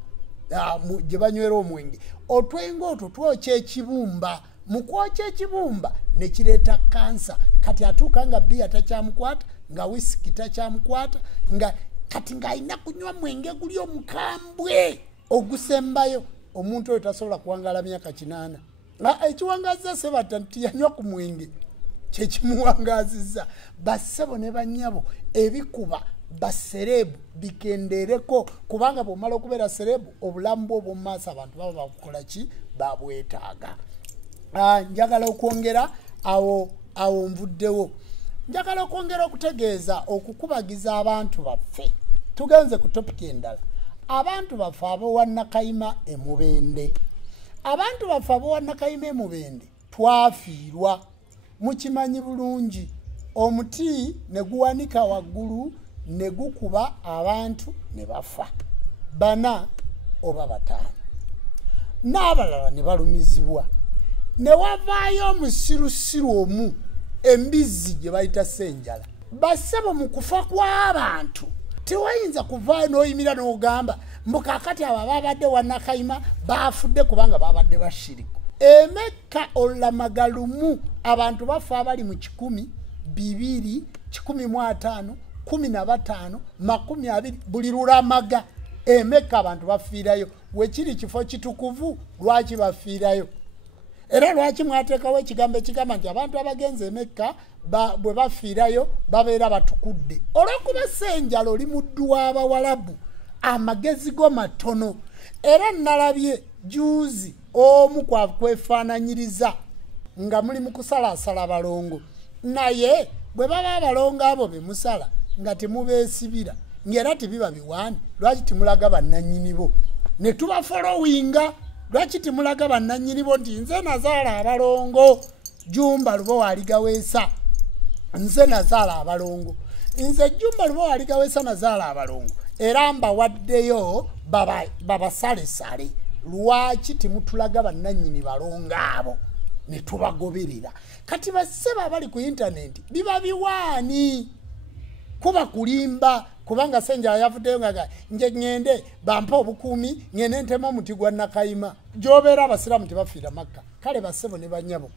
gye banywera omwenge. Otwenge otwo twokya ekibumba, mu kwokya ekibumba ne kireeta kansa. Kati atuuka nga bbiya takyamukwata, nga wisiki takyamukwata, nga kati ng'alina kunywa mwenge guli omukambwe ogusembayo. Omuntu oyo tasobola kuwangaala myaka 8. Ekiwangaazizza Ssebatta nti yanywa ku mwenge kyekimuwangaazizza. Bassebo ne bannyabo ebikuba baserebu bikendeereko, kubanga bw'omala okubeera serebu obulamu bwo obw'omu maaso abantu baba bakukola ki, babwetaaga. Njagala okwongera awo nvuddewo. Njagala okwongera okutegeeza okukubagiza abantu baffe. Tugenze ku topiki endala. Abantu baffe ab'Owannakayima e Mubende. Abantu baffe ab'Owannakayima e Mubende twafiirwa. Mukimanyi bulungi. Omuti ne guwanika waggulu ne gukuba abantu ne bafa 4 oba 5. N'abalala ne balumizibwa. Ne wavaayo omusirusiru omu, embizzi gye bayita Ssenjala. Bassebo mu kufa kw'abantu tewayinza kuvaayo n'oyimira n'ogamba mbu kaakati abo ababadde Wannakayima baafudde kubanga babadde bashiriku. Emekka Olulamaga-lumu abantu bafa abali mu 100, 200, 15, 15, 20 buli Lulamaga. Emekka abantu bafiirayo. Wekiri kifo kitukuvu, lwaki bafiirayo? Era lwaki mwateekawo ekigambo ekigamba nti abantu abagenze Emekka bwe bafiirayo babeera batukudde? Olw'okuba Ssenjala oli muddu w'Abawalabu, amagezi go matono. Era nalabye juuzi omu kwefaananyiriza nga muli mu kusalaasala abalongo, naye bwe baba abalongo abo be musala nga temubeesibira ng'era tebiba biwaani, lwaki timulaga bannannyini bo ne tuba followinga? Lwaki timulaga bannannyini bo nti nze nazaala abalongo, Jumba Lubowa aligaweesa, nze nazaala abalongo, nze Jumba Lubowa aligaweesa nazaala abalongo, era mbawaddeyo babasalesale. Lwaki timutulaga bannannyini balongo abo ne tubagoberera? Kati bassebo abali ku intaneti biba biwaani, kuba kulimba, kubanga Ssenjala yavuddeyo nga nje ngende bampa obukuumi ngende ntema omuti gwa Nakayima. Gy'obeera abasiraamu tebafiira Makka. Kale bassebo ne bannyabo,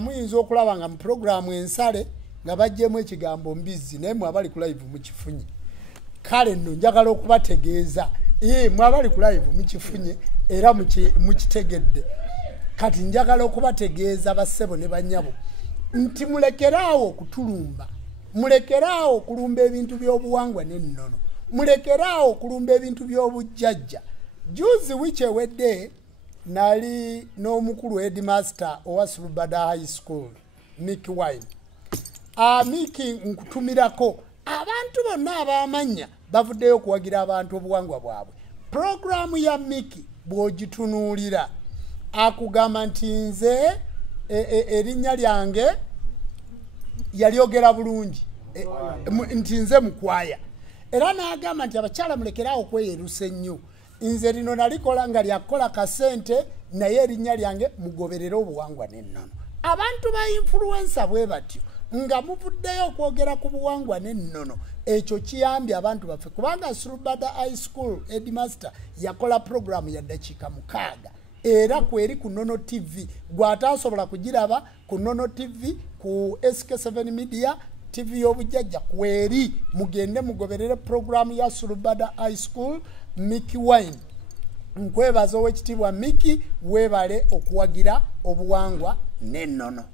muyinza okulaba nga mu puroguramu ensale nga bajjemu ekigambo mbizzi, naye mwe abali ku live mukifunye. Kale nno njagala okubategeeza, mwe abali ku live mukifunye era mukitegedde. Kati njagala okubategeeza bassebo ne bannyabo nti mulekeraawo okutulumba, mulekeraawo okulumba ebintu by'obuwangwa n'ennono, mulekeraawo okulumba ebintu by'obujjajja. Juzi wiki ewedde nali n'omukulu headmaster owa Sulubada High School, Mickey Wine. Mickey nkutumirako abantu bonna ab'amanya bavuddeyo okuwagira abantu obuwangwa bwabwe. Programu ya Mickey bw'ogitunuulira akugamba nti nze erinnya lyange yalyogera bulungi, nti nze mukwaya, era n'agamba nti abakyala mulekeraawo okweyerusa ennyo. Nze lino nalikola nga lyakukola kasente, naye erinnya lyange mugoberere obuwangwa n'ennono. Abantu ba influencer bwe batyo nga muvuddeyo okwogera ku buwangwa n'ennono, ekyo kiyambye abantu baffe, kubanga Sulubada High School headmaster yakola programu ya dakiika 6 era kweri ku Nono TV. Gw'ataasobola kugiraba ku Nono TV, ku SK7 Media, TV y'obujjajja kweri mugende mugoberere program ya Surubada High School Mickey Wine nkwebaza owekitiibwa Mickey webale okuwagira obuwangwa n'ennono.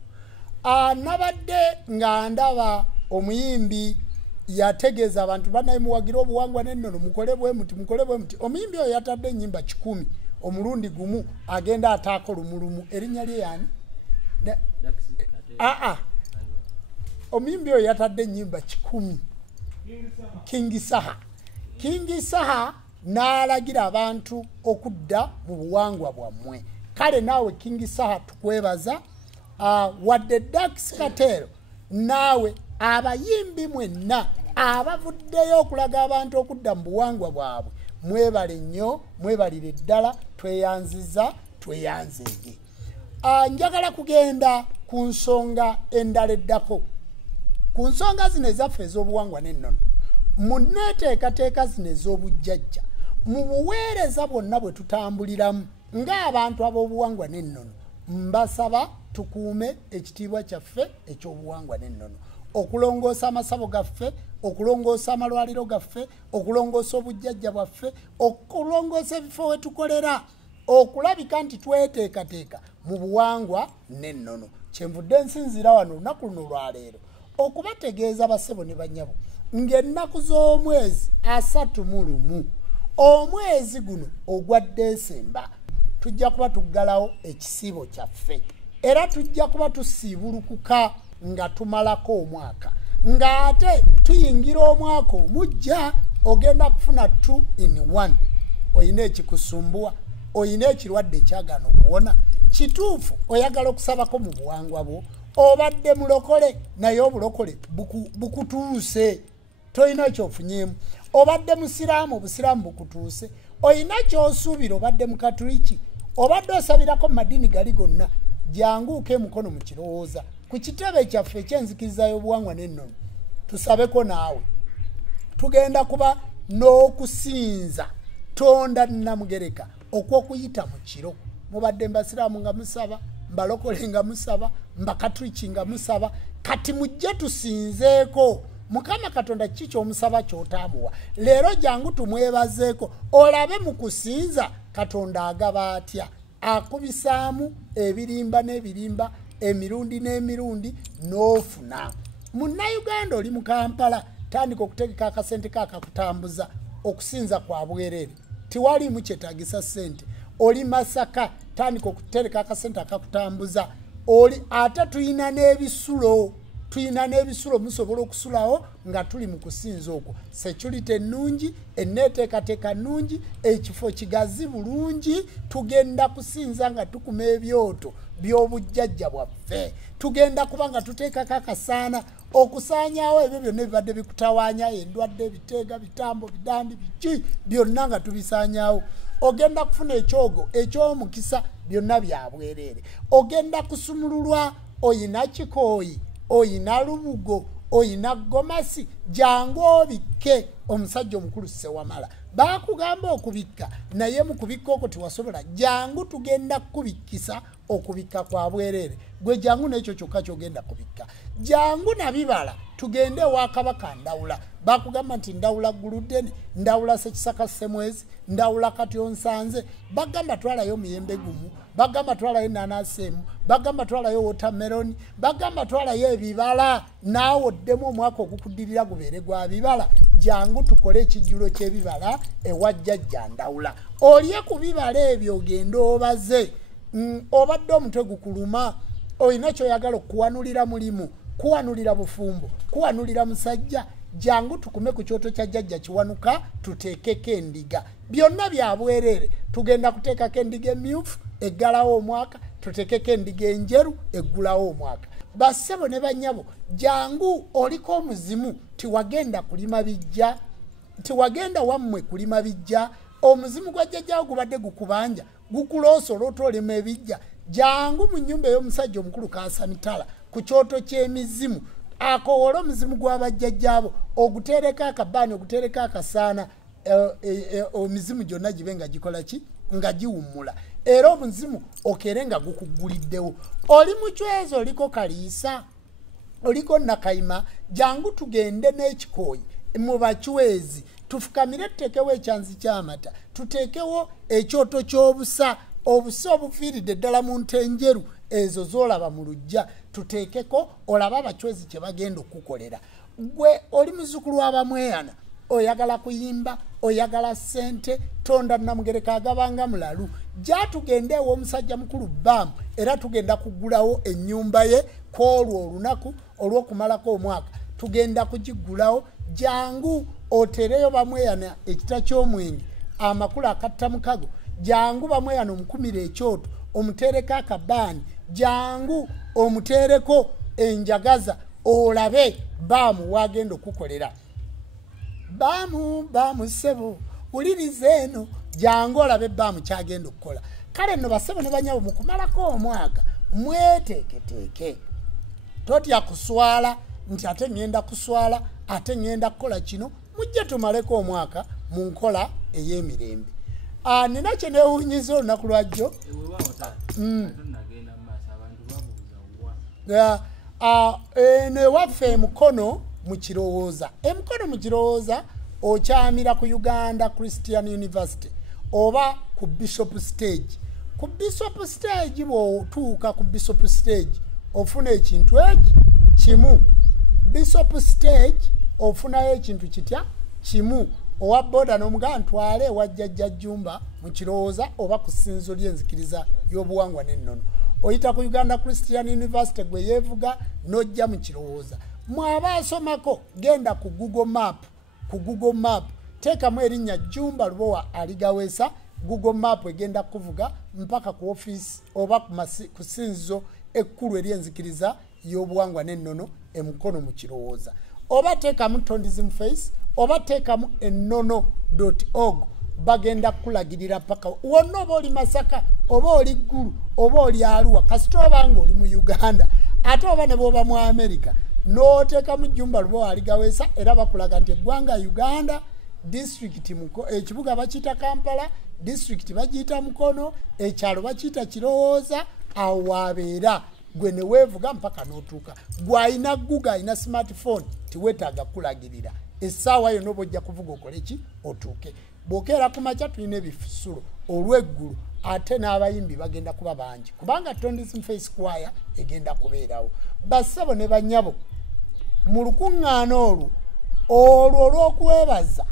Nabadde nga ndaba omuyimbi yategeeza abantu banayimuwagira obuwangwa n'ennono mukole bwe muti omuyimbi oyo yatadde ennyimba 10 omulundi gumu agenda ataako lumulumu erinnya lye yani omuyimbi oyo yatadde ennyimba 10 King Saha n'alagira abantu okudda mu buwangwa bwammwe. Kale naawe King Saha tukwebaza wadde Dax Katero naawe abayimbi mwenna abavuddeyo okulaga abantu okudda mu buwangwa bwabwe mwebale nnyo mwebalire ddala tweyanzeege. Njagala kugenda ku nsonga endala eddako ku nsonga zino ezaffe ez'obuwangwa n'ennono muneeteekateeka zino ez'obujjajja mu buweereza bwonna bwe tutambuliramu ng'abantu ab'obuwangwa n'ennono mbasaba tukuume ekitiibwa kyaffe eky'obuwangwa n'ennono okulongoosa amasabo gaffe okulongoosa amalwaliro gaffe okulongoosa obujjajja bwaffe okulongoosa ebifo we tukolera okulabika nti tweteekateeka mu buwangwa n'ennono. Kyenvudde nsinzira wano olunaku luno lwaleero okubategeeza bassebo ne bannyabo ng'ennaku z'omwezi 31 omwezi guno ogwa Desemba tujja kuba tuggalawo ekisiibo kyaffe era tujja kuba tusiibulukuka nga tumalako omwaka ng'ate tuyingira omwaka omujja ogenda kufuna 2 in 1 oyina ekikusumbuwa oyina ekirwadde ekyagaana okuwona kituufu oyagala okusabako mu buwangwa bwo obadde mulokole naye obulokole bukutuuse toyina ekyofunyeemu obadde musiraamu obusiraamu bukutuuse oyina kyosuubira obadde mukatuliki obadde osabirako mu madiini gali gonna janguuka emukono mu kirowooza ku kitebe kyaffe ekyenzikiriza y'obuwangwa n'ennono tusabeko naawe tugenda kuba n'okusinza tonda Namugereka okw'okuyita mu kiro mubadde mbasiraamu nga musaba mbalokole nga musaba mbakatuliki nga musaba kati mujje tusinzeeko Mukama Katonda kiki ky'omusaba ky'otaamuwa leero jangu tumwebazeeko olabe mu kusinza Katonda agaba atya akubisaamu ebirimba n'ebirimba emirundi n'emirundi n'ofuna. Munnayuganda oli mu Kampala tandika okutegeka akasente kaakakutambuza okusinza kwa bwerere tiwaliimu kyetaagisa ssente. Oli Masaka tandika okutereka akasente akakutambuza oli ate tuyina n'ebisulo musobola okusulawo nga tuli mu kusinza okwo security ennungi enneeteekateeka nnungi ekifo kigazi bulungi tugenda kusinza nga tukuma ebyoto by'obujjajja bwaffe tugenda kuba nga tuteekako akasaana okusaanyaawo ebyo byonna ebibadde bikutawaanya endwadde ebiteega bitambo bidandi biki byonna nga tubisaanyaawo ogenda kufuna ekyogo eky'omukisa byonna bya bwereere ogenda kusumululwa oyina kikooyi oyina lubugo oyina gomasi jangu obikke omusajja omukulu Sewamala baakugamba okubikka naye mu kubikka okwo tewasobola jangu tugenda kukubikkisa okubikka kwa bwereere gwe jangu n'ekyo kyokka kyogenda kubikka jangu nabibala tugende ewa Kabaka Ndawula bakugamba nti Ndawula Guludeni Ndawula Sekisaka Semwezi Ndawula Katyonsanze bagamba twalayo muyembe gumu bagamba twalayo nanasemu bagamba twalayo watermelon bagamba twalayo ebibala naawe oddemu omwaka ogukuddirira gubeere gwa bibala jangu tukole ekijjulo ky'ebibala ewa jjajja Ndawula olye ku bibala ebyo ogenda obaze obadde omutwe gukuluma oyina kyoyagala okuwanulira mulimu kuwanulira bufumbo kuwanulira musajja jangu tukume ku kyoto kya jjajja kiwanuka tuteekeko endiga byonna bya bwereere tugenda kuteekako endiga emyufu eggalawo omwaka tuteekeko endiga enjeru eggulawo omwaka bassebo ne bannyabo jangu oliko omuzimu tiwagenda kulima bijja tiwagenda wammwe kulima bijja omuzimu gwa jjajjawo gubadde gukubanja gukuloosa olw'otolema ebijja jangu mu nnyumba ey'omusajja omukulu Kaasamitala ku kyoto ky'emizimu akowola omuzimu gw'abajjajjaabo oguteereko akabaani oguteereko akasaana omizimu gyonna gibe nga gikola ki nga giwummula era omuzimu okere nga gukugguliddewo oli mu cwezo oliko kaliisa oliko Nakayima jangu tugende n'ekikoyi mu Bachwezi tufukamire tutekewo ekyanzi ky'amata tutekewo ekyoto ky'obusa obusa obufiiridde ddala mu ntenjeru ezo zolaba mu lujja tuteekeko olaba Abachwezi kye bagenda okukolera gwe oli muzukulu w'Abamweyana oyagala kuyimba oyagala sente tonda Namugereka agabanga mulalu ja tugende omusajja mukulu Bam era tugenda kugulawo ennyumba ye kwolwo olunaku olw'okumalako omwaka tugenda kugigulawo jangu otereyo Bamweyana ekita ky'omwenge amakulu akatta mukago jangu Bamweyana omukumire ekyoto omutereko akabaani jangu omutereko enjagaza olabe Bam wagenda okukolera Bam sebo ulirize eno jangu olabe Bam kyagenda okukola kale nno basebo ne banyabo mukumalako omwaka mweteeketeeke totya kuswala nti ate ngenda kuswala ate ngenda kukola kino mujje tumaleko omwaka mu nkola ey'emirembe nina kye neewunyiza olunaku lwajjo eno ewaffe emukono mu kirowooza okyamira ku Uganda Christian University oba ku Bishop Stage bw'otuuka ku Bishop Stage ofuna ekintu eki kimu Bishop Stage ofunayo ekintu kitya kimu owa boda n'omugamba ntwale ewa Jjajja Jjumba mu kirowooza oba ku ssinzo ly'enzikiriza y'obuwangwa n'ennono oyita ku Uganda Christian University gwe yeevuga n'ojja mu kirowooza mwaba asomako genda ku Google Map teekamu erinnya Jjumba Lubowa Aligawesa Google Map egenda kuvuga mpaka ku office oba ku ssinzo ekkulu ery'enzikiriza y'obuwangwa n'ennono emukono mu kirowooza oba teekamu Tondiism Face oba teekamu ennono.org bagenda kulagirira paka wonna oba oli Masaka oba oli Gulu oba oli Arua kasita obanga oli mu Uganda ate oba ne bw'oba mu America n'oteekamu Jjumba Lubowa Aligawesa era bakulaga nti eggwanga Uganda district ekibuga bakiyita Kampala district bagiyita Mukono ekyalo bakiyita Kirowooza awo wabeera gwe ne weevuga mpaka n'otuuka gwe ayina Google ayina smartphone tiwetaaga kulagirira essaawa yonna oba ojja kuvuga okole ki otuuke bw'okeera ku makya tulina ebisulo olw'eggulu ate n'abayimbi bagenda kuba bangi kubanga Tondiism Face Choir egenda kubeerawo bassebo ne bannyabo mu lukuŋŋaana olwo olw'okwebaza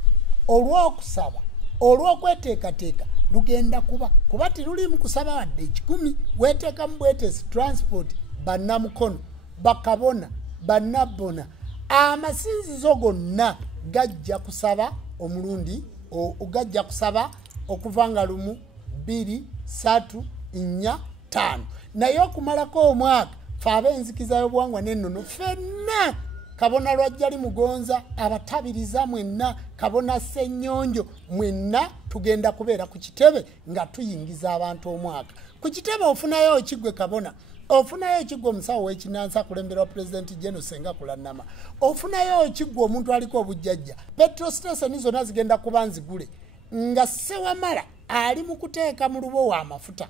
olw'okusaba olw'okweteekateeka lugenda kuba tirulimu kusaba wadde 10 weteekamu bwetesi transport bannamukono bakabona bannabona amasinzizo gonna gajja kusaba omulundi gajja kusaba okuvanga 1 2 3 4 5 naye okumalako omwaka fe ab'enzikiza y'obuwangwa n'ennono ffenna kabona Lwajjali Mugonza abatabiriza mwenna kabona Ssennyonjo mwenna tugenda kubeera ku kitebe nga tuyingiza abantu omwaka ku kitebe ofunayo ekigwe kabona ofunayo ekigwe omusawo w'ekinansi akulembera President General Senga Kulannama ofunayo ekigwe omuntu aliko obujjajja petrol station zonna zigenda kuba nzigule nga Sewamala ali mu kuteeka mu Lubowa amafuta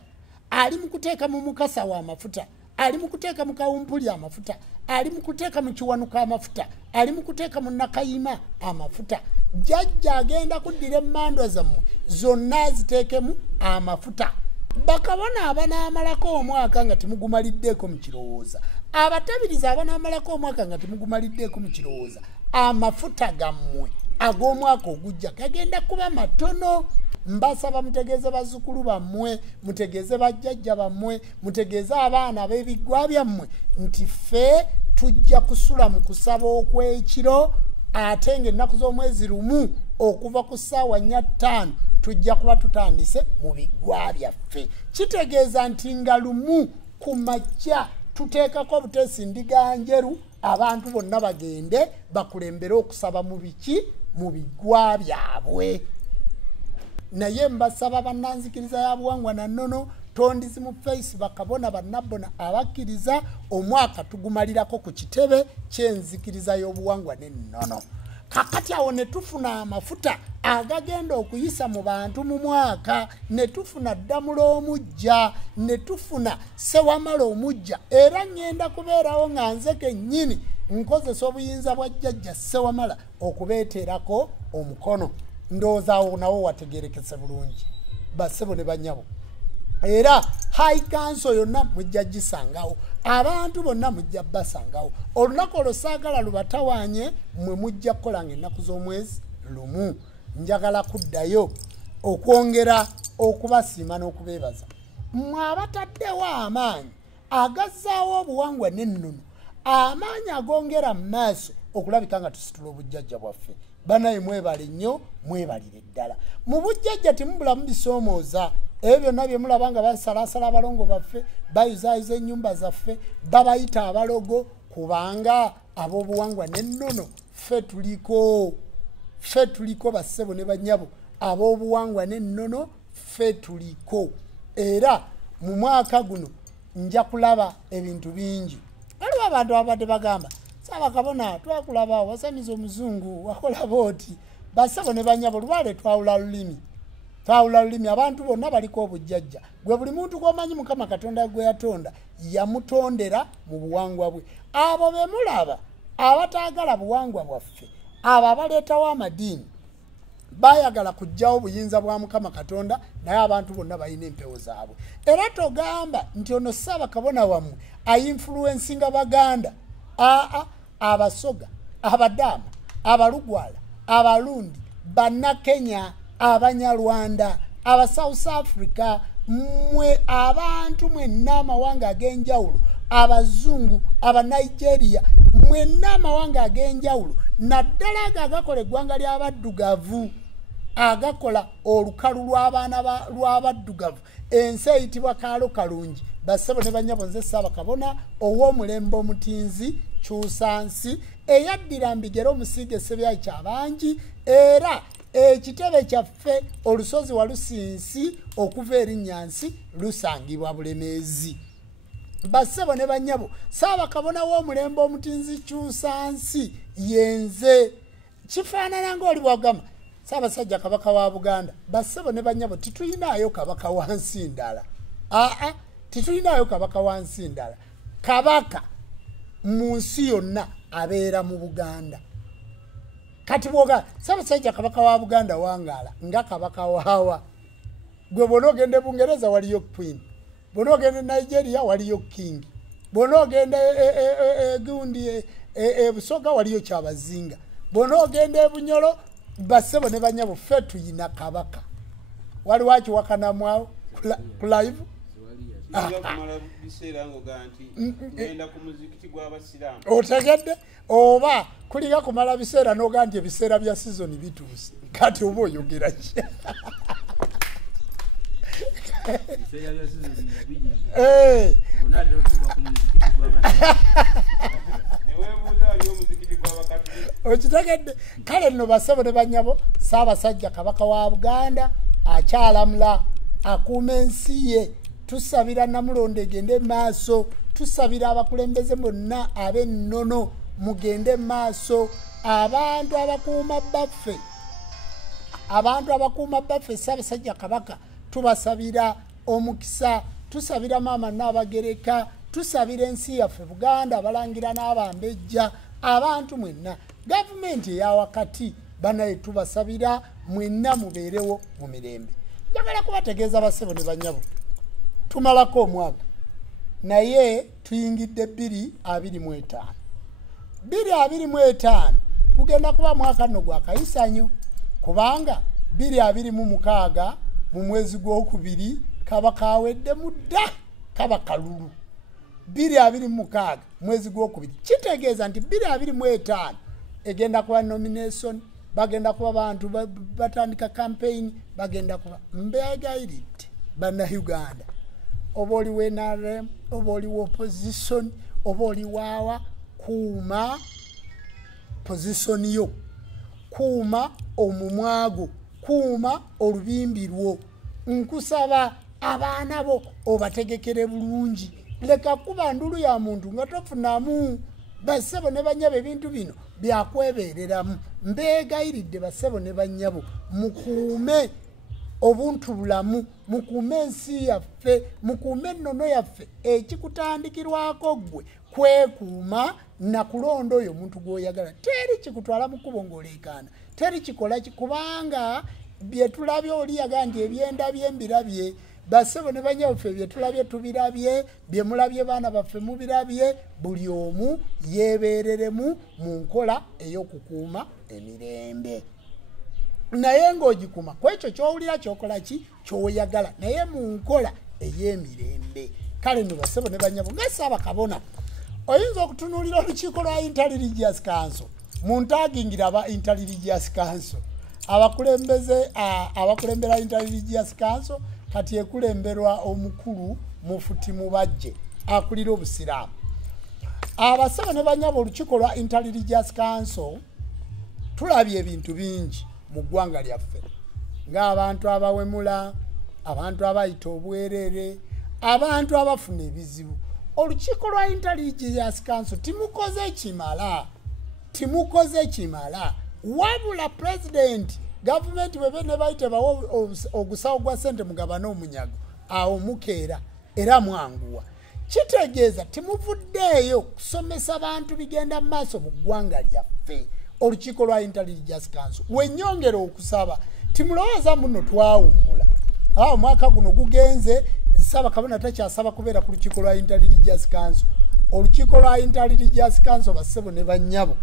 ali mu kuteeka mu Mukasa wa amafuta ali mu kuteeka mu Kawumpuli amafuta ali mu kuteeka mu Kiwanuka amafuta ali mu kuteeka mu Nakayima amafuta Jjajja agenda kuddira emmandwa zammwe zonna ziteekemu amafuta bakabona abanaamalako omwaka nga temugumaliddeko mu kirowooza abatabiriza abanaamalako omwaka nga temugumaliddeko mu kirowooza amafuta gammwe ag'omwaka ogujja gagenda kuba matono mbasaba mutegeeze bazzukulu bammwe mutegeeze bajjajja bammwe mutegeeze abaana b'ebiggwa byammwe nti ffe tujja kusula mu kusaba okw'ekiro ate ng'ennaku z'omwezi lumu okuva ku ssaawa 4-5 tujja kuba tutandise mu biggwa byaffe kitegeeza nti nga lumu ku makya tuteekako obuteesi ndiga njeru abantu bonna bagende bakulembere okusaba mu biki mu biggwa byabwe naye mbasaba bannanzikiriza ya buwangwa na nnono Tondiism Face bakabona bannabona abakkiriza omwaka tugumalirako ku kitebe ky'enzikiriza y'obuwangwa n'ennono kakati awo ne tufuna amafuta agagenda okuyisa mu bantu mu mwaka, ne tufuna ddamula omujja, ne tufuna Sewamala omujja, era ngenda kubeerawo nga nze kennyini nkozesa obuyinza bwa jjajja Sewamala okubeeterako omukono. Ndowooza awo nawo wategeerekese bulungi bassebo ne bannyabo. Era high council yonna mujja gisangawo, abantu bonna mujja basangawo. Olunaku olwo saagala lubatawaanye, mwe mujja kukolanga ennaku z'omwezi lumu. Njagala kuddayo okwongera okubasiima n'okubeebaza mmwe abataddewo amaanyi agazzaawo obuwangwa n'ennono, amaanyi agongera mu maaso okulabika nga tusitula obujjajja bwaffe. Banaye mwebale nnyo, mwebalire ddala. Mu bujjajja temubulamu bisoomooza. Ebyo byonna bye mulaba nga basalaasala abalongo baffe, bayuzaayiza ennyumba zaffe, babayita abalogo, kubanga ab'obuwangwa n'ennono ffe tuliko bassebo ne bannyabo, ab'obuwangwa n'ennono ffe tuliko. Era mu mwaka guno nja kulaba ebintu bingi. Waliwo abantu abadde bagamba Ssaabakabona twakulaba wasamiza omuzungu wakola booti. Bassebo ne bannyabo lwale twawula lulimi. Abantu bonna baliko obujjajja. Gwe buli muntu gw'omanyi Mukama Katonda gwe yatonda yamutondera mu buwangwa bwe. Abo be mulaba abataagala buwangwa bwaffe, abo abaleetawo amadiini bayagala kujjawo obuyinza bwa Mukama Katonda, naye abantu bonna balina empewo zaabwe. Era togamba nti ono Ssaabakabona wammwe ayinfluensinga Baganda. Abasoga, Abadaama, Abalugwala, Abalundi, Bannakenya, Abanyarwanda, aba South Africa, mwe abantu mwenna amawanga ag'enjawulo, Abazungu, Aba Nigeria, mwenna amawanga ag'enjawulo, naddala agakola eggwanga ly'abaddugavu, agakola olukalu lw'abaana lw'abaddugavu, ensi eyitibwa kaalo kalungi. Bassebo ne bannyabo, nze Ssaabakabona ow'omulembe omutinzi Kyusansi, eyaddira mbigero omusiige Ssebyayi ky'abangi, era ekitebe kyaffe olusozi Walusinsi okuva erinnya lusangibwa Bulemeezi. Bassebo ne bannyabo, Ssaabakabona w'omulembe omutinzi Kyusansi yenze. Kifaanana ng'oli bw'ogamba Ssaabasajja Kabaka wa Buganda. Bassebo ne bannyabo, titulinayo kabaka wansi ndala. Titulinayo kabaka wansi ndala. Kabaka mu nsi yonna abeera mu Buganda. Kati bwoga Ssaabasajja Kabaka wa Buganda wangaala nga kabaka waawa. Gwe bw'ona ogenda Bungereza waliyo Queen, bw'ona ogenda Nigeria waliyo King, bw'ona ogenda gundi Busoga waliyo Kyabazinga, bw'ona ogenda Bunyolo. Bassebo ne bannyabo, ffe tuyina kabaka. Waliwo akiwakanamwawo ku live. Otegedde oba kuliga kumala biseera n'oga nti ebiseera bya season bituuse. Kati oba oyogera ki? Okitegedde? Kale nno Bassebo ne bannyabo, Ssaabasajja Kabaka wa Buganda akyalamula, akuuma ensi ye. Tusabira Namulondo egende maaso, tusabira abakulembeze bonna ab'ennono mugende maaso, abantu abakuuma baffe Ssaabasajja Kabaka tubasabira omukisa, tusabira Maama Nnaabagereka, tusabira ensi yaffe Buganda, abalangira n'abambejja, abantu mwenna, gavumenti eya wakati banaye tubasabira mwenna mubeerewo mu mirembe. Njagala kubategeeza Bassebo ne bannyabo, tumalako omwaka naye tuyingidde 2025. 2025 gugenda kuba mwaka nno gwa kayisanyo, kubanga 2026 mu mwezi gw'okubiri kaba kawedde mudda, kaba kalulu. 2026 mwezi gw'okubiri kitegeeza nti 2025 egenda kuba nomination, bagenda kuba bantu batandika campaign, bagenda kuba mbegayiridde Bannayuganda. Oba oliwo NRM, oba oliwo opposition, oba oliwaawa, kuuma position yo, kuuma omumwago, kuuma olubimbi lwo. Nkusaba abaana bo obategekere bulungi. Leka kuba ndulu ya muntu nga tofunamu. Bassebo ne banyabo ebintu bino byakwebereramu. Mbeegayiridde bassebo ne banyabo mukuume obuntu bulamu, mukuume ensi yaffe, mukuume ennono yaffe. Ekikutandikirwako ggwe kwekuuma na kulonda oyo omuntu gw'oyagala. Teri kikutwala mu kkubo ng'oleekaana, teri kikola kubanga bye tulabye oli yaga nti ebyenda byembirabye. Bassebo ne banyabo ffe bye tulabye tubirabye, bye mulabye baana baffe mubirabye. Buli omu yeebereremu mu nkola ey'okukuuma emirembe. Naye ng'ogikuuma ku ekyo ky'owulira ky'okola ki ky'oyagala, naye mu nkola ey'emirembe. Kale nno bassebo ne banyabo nga Ssaabakabona oyinza okutunuulira olukiiko lwa Interreligious Council mu ntaagingira aba Interreligious Council. Abakulembera Interreligious Council kati ekulemberwa omukulu Mufuti Mubajje akulira obusiraamu. Abassebo ne banyabo olukiiko lwa Interreligious Council tulabye ebintu bingi mu ggwanga lyaffe, ng'abantu abawemula, abantu abayita obwerere, abantu abafuna ebizibu. Olukiiko lwa Interreligious Council timukoze kimala wabula president government bwe ne bayite bawo ogusawo gwa ssente mugabane omunyago awo mukeera era mwanguwa. Kitegeeza timuvuddeeyo kusomesa abantu bigenda mu maaso mu ggwanga lyaffe. Olukiiko lwa Interreligious Council wennyongera okusaba timulowooza muno twawummula. Omwaka guno gugenze, Ssaabakabona takyasaba kubeera ku lukiiko lwa Interreligious Council. Olukiiko lwa Interreligious Council bassebo ne bannyabo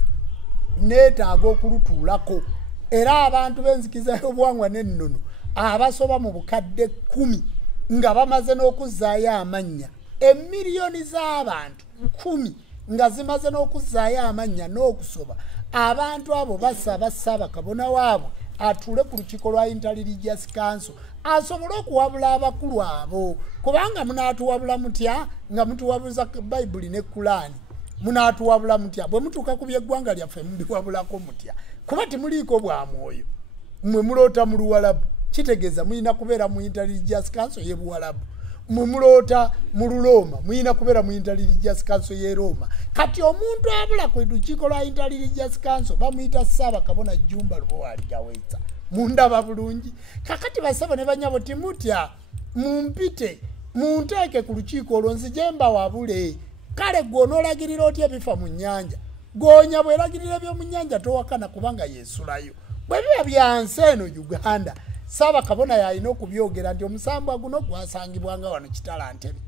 neetaaga okulutuulako, era abantu b'enzikiza y'obuwangwa n'ennono abasoba mu bukadde 10 nga bamaze n'okuzzaayo amannya, emiliyoni z'abantu 10 nga zimaze n'okuzzaayo amannya n'okusoba. Abantu abo basaba Ssaabakabona waabwe atuule ku lukiiko lwa Interreligious Council asobole okuwabula abakulu abo, kubanga munaatuwabula mutya nga mutuwabuza Bayibuli ne Kulaani? Munaatuwabula mutya bwe mutuuka ku by'eggwanga lyaffe mubiwabulako mutya? Kuba temuliiko bwa mwoyo, mmwe muloota mu Luwalabu. Kitegeeza muyina kubeera mu Interreligious Council y'e Buwalabu. Mmwe muloota mu Lulooma muyina kubeera mu Interreligious Council y'e Roma. Kati omuntu abula ku lukiiko lwa Interreligious Council bamuyita Ssaabakabona Jjumba Lubowa Gaweesa. Mundaba bulungi. Kakati bassebo ne banyabo timutya, mumpite munteeke ku lukiiko olwo nzije mbawabule. Kale gw'onoolagirira otya ebifa mu nnyanja? Goonya bweragirira eby'omu nnyanja towakana kubanga yeesulayo. Bwe biba bya nsi eno Uganda, Ssaabakabona yalina okubyogera nti omusambwa guno gwasangibwanga wano Kitala Ntebe,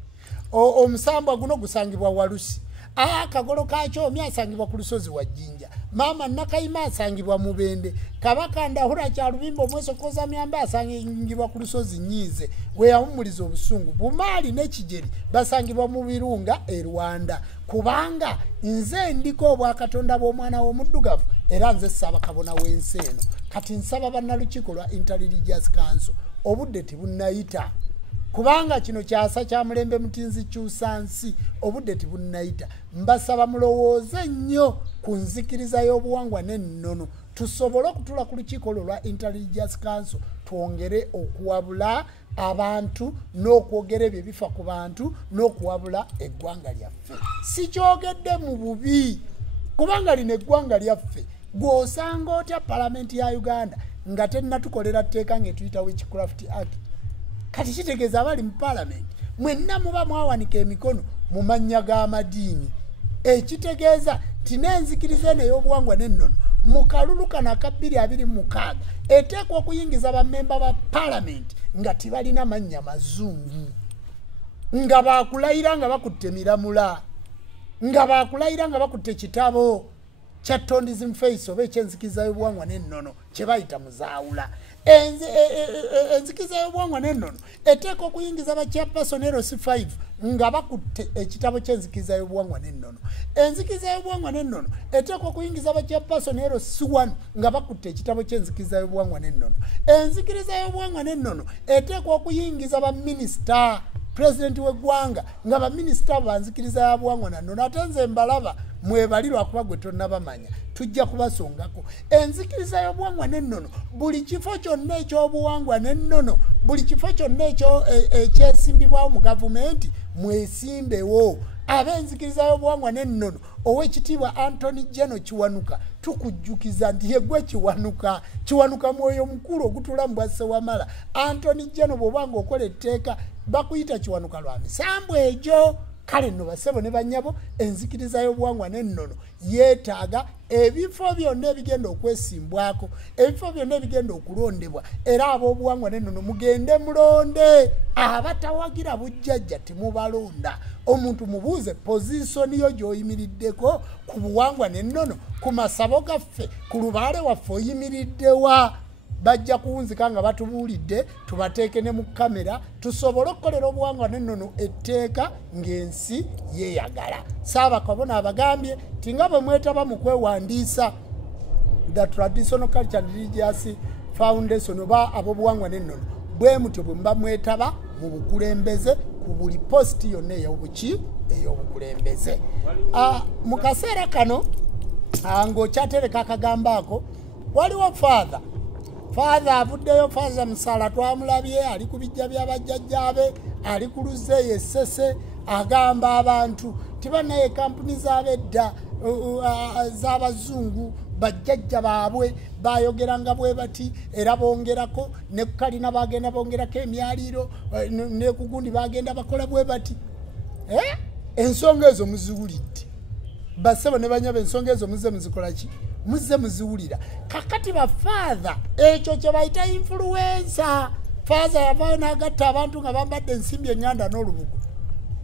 omusambwa guno gusangibwa Walusi, Kagolo ka Kyomi asangibwa ku lusozi wa Jjinja, Maama Nakayima asangibwa Mubende, Kabaka Ndahura Kyalubimba Omwesokoza Myamba asangibwa ku lusozi Nyiize we yawummuliza obusungu, Bumaali ne Kijeri basangibwa mu Birunga e Rwanda. Kubanga nze ndiko obwakatonda bw'omwana w'omuddugavu era nze Ssaabakabona w'ensi eno. Kati nsaba bannalukiiko lwa Interreligious Council obudde tibunnayita, kubanga kino kyasa kya Mulembe Mutinzi kyusa nsi, obudde tibunnayita. Mbasaba mulowooze nnyo ku nzikiriza y'obuwangwa n'ennono, tusobole okutula ku lukiiko lwo lwa Interreligious Council twongere okuwabula abantu n'okwogera ebyo ebifa ku bantu n'okuwabula eggwanga lyaffe. Si kyogedde mu bubi, kubanga lino eggwanga lyaffe gw'osanga otya Palamenti ya Uganda nga tennatukolera tteeka ng'etuyita Witchcraft Act. Kati kitegeeza abali mu Palamenti mwenna muba mwawanika emikono mu mannya g'amadiini. Ekitegeeza nti n'enzikiriza eno ey'obuwangwa n'ennono mu kalulu kano aka 2026 eteekwa okuyingiza bammemba ba Palamenti nga tibalina mannya mazungu, nga baakulayira nga bakutte miramula, nga baakulayira nga bakutte kitabo kya Tonism Face oba ekyenzikiriza y'obuwangwa n'ennono kye bayita muzaawula. Enzikiriza y'obuwangwa n'ennono eteekwa okuyingiza ba chairperson LC5 nga bakutte ekitabo ky'enzikiriza y'obuwangwa n'ennono. Enzikiriza y'obuwangwa n'ennono eteekwa okuyingiza ba chairperson LC1 nga bakutte ekitabo ky'enzikiriza y'obuwangwa n'ennono. Enzikiriza y'obuwangwa n'ennono eteekwa okuyingiza ba minisita president w'eggwanga nga ba minisita banzikiriza y'obuwangwa n'ennono. Ate nze mbalaba mwebalirwa kuba gwe tonnabamanya, tujja kubasongako. Enzikiriza y'obuwangwa n'ennono buli kifo kyonna eky'obuwangwa n'ennono, buli kifo kyonna ekyesimbibwawo mu gavumenti mwesimbewo. ab'enzikiriza y'obuwangwa n'ennono ow'ekitiibwa Anthony Jeno Kiwanuka tukujjukiza nti yegwe Kiwanuka mwoyo mukulu ogutula mu bwasse wamala. Anthony Jeno bw'obanga okola etteeka bakuyita Kiwanuka lwa misambu egyo. Kale nno basebo ne bannyabo enzikiriza y'obuwangwa n'ennono yeetaaga ebifo byonna ebigenda okwesimbwako, ebifo byonna ebigenda okulondebwa, era ab'obuwangwa n'ennono mugende mulonde. Abatawagira bujjajja temubalonda. Omuntu mubuuze pozisoni yo gy'oyimiriddeko ku buwangwa n'ennono, ku masabo gaffe, ku lubaale waffe oyimiriddewa. Bajja kuwunzika nga batubuulidde tubateeke ne mu kamera tusobole okukolera obuwangwa n'ennono etteeka ng'ensi yeeyagala. Ssaabakabona abagambye ti nga bwe mwetaba mu kwewandiisa the Traditional Culture and Religious Foundation oba ab'obuwangwa n'ennono bwe mutyo bwe mba mwetaba mu bukulembeze ku buli positi yonna ey'obukulembeze. Mu kaseera kano ng'okyatereka akagambo ako waliwo father avuddeyo. Father Musala twamulabye ali ku bijja by'abajjajjaabe, ali ku Luzeeyo Essese, agamba abantu tibanaye kampuni z'abedda z'abazungu bajjajja baabwe bayogeranga bwe bati, era bongerako ne kalina bagenda bongerako emyaliro ne kugundi bagenda bakola bwe bati. Ensonga ezo muziwulidde basebo ne banyaba, ensonga ezo muze muzikola ki? Muze muziwulira. Kakati bafather ekyo kye bayita influencer. Father yavaayo n'agatta abantu nga bambadde ensimbi eŋŋanda n'olubugo.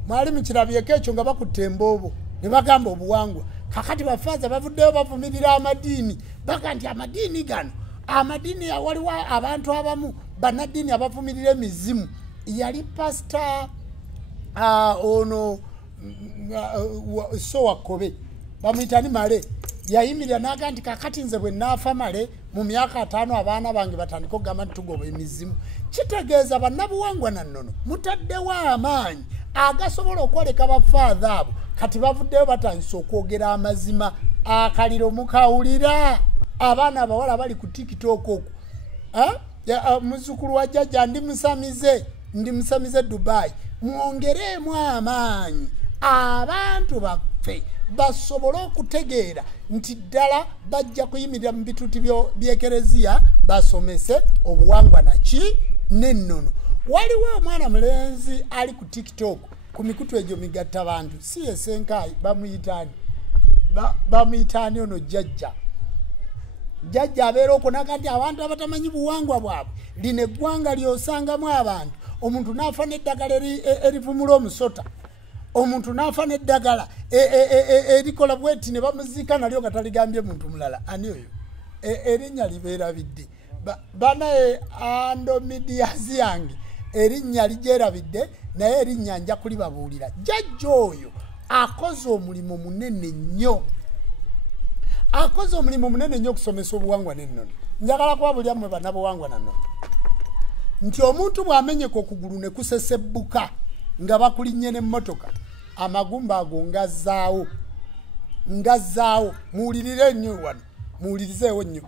Mwali mukirabyeko ekyo nga bakutte emboobo ne bagamba obuwangwa. Kakati bafather bavuddeyo bavumirira amadiini baga nti amadiini gano, amadiini waliwo abantu abamu bannaddiini abavumirira emizimu. Yali pastor ono Sowa Kobe bamuyitani Male yayimirira n'aga nti kakati nze bwe naafa Male mu myaka 5 abaana bange batandika okugamba nti tugoba emizimu. Kitegeeza bannabuwangwa na nnono mutaddewo amaanyi agasobola okwoleka bafaadha abo kati bavuddeyo batandise okwogera amazima. Akaliro mukawulira abaana abawala bali ku TikTok okwo. Muzukulu wa jjajja ndi musamize Dubai. Mwongereemu amaanyi abantu baffe basobole okutegeera nti ddala bajja kuyimirira mu bituuti by'ekereziya basomese obuwangwa naki n'ennono. Waliwo omwana mulenzi ali ku TikTok ku mikutu egyo migatta bantu si esenkayi bamuyitaani ono jjajja abeera okunaga nti abantu abatamanyi buwangwa bwabwe lino eggwanga lyosangamu abantu. Omuntu n'afa n'eddagala erivumula omusota, omuntu n'afa n'eddagala erikola bweti ne bamuziika nalyo nga taligambye muntu mulala. Ani oyo? Erinnya libeerabidde banaye Andomidiazi yange erinnya ligyerabidde naye erinnya nja kulibabuulira. Jjajja oyo akoze omulimu munene nnyo, okusomesa obuwangwa n'ennono. Njagala kuba buli ammwe bannabuwangwa na nnono nti omuntu bw'amenyeka okugulu ne kusesebbuka nga bakulinnye n'emmotoka amagumba ago ngazaawo. Muwulirire nnyo wano, muwulirizeewo nnyo.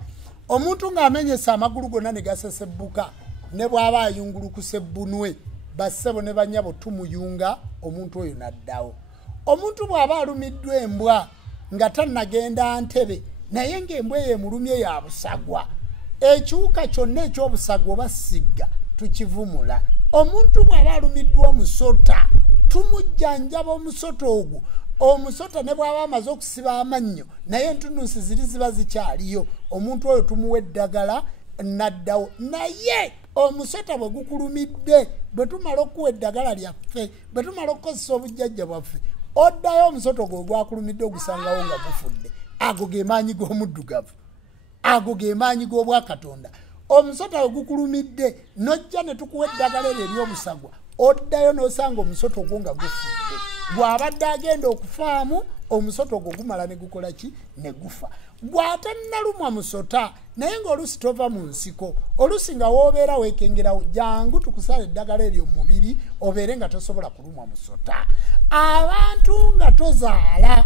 Omuntu ng'amenyesa amagulu gonna ne gasesebbuka ne bw'aba ayungulukuse bbunwe bassebo ne bannyabo tumuyunga omuntu oyo n'addawo. Omuntu bw'aba alumiddwa embwa nga tannagenda Ntebe naye ng'embwa eyo emulumye ya busagwa, ekiwuka kyonna eky'obusagwa oba sigga tukivumula. Omuntu bw'aba alumiddwa omusota tumujjanjaba omusota ogwo. Omusota ne bw'aba amaze okusiba amannyo naye entunuusi ziba zikyaliyo, omuntu oyo tumuwa eddagala n'addawo. Naye omusota bwe gukulumidde, bwe tumala okuwa eddagala lyaffe, bwe tumala okukozesa obujjajja bwaffe, oddayo omusota ogwo gwakulumidde ogusangawo nga gufudde. Ago ge maanyi g'omuddugavu, ago ge maanyi g'obwakatonda. Omusota we gukulumidde nojja ne tukuwa eddagala eryo ery'obusagwa, oddayo n'osanga omusota ogwo nga gufudde. Bw'abadde agenda okufaamu omusota ogwo gumala ne gukola ki? Ne gufa. Bw'atannalumwa musota naye ng'oluusi tova mu nsiko, oluusi nga w'obeera weekengerawo, jangu tukusala eddagala eryo mu mubiri obeere nga tosobola kulumwa musota. Abantu nga tozaala,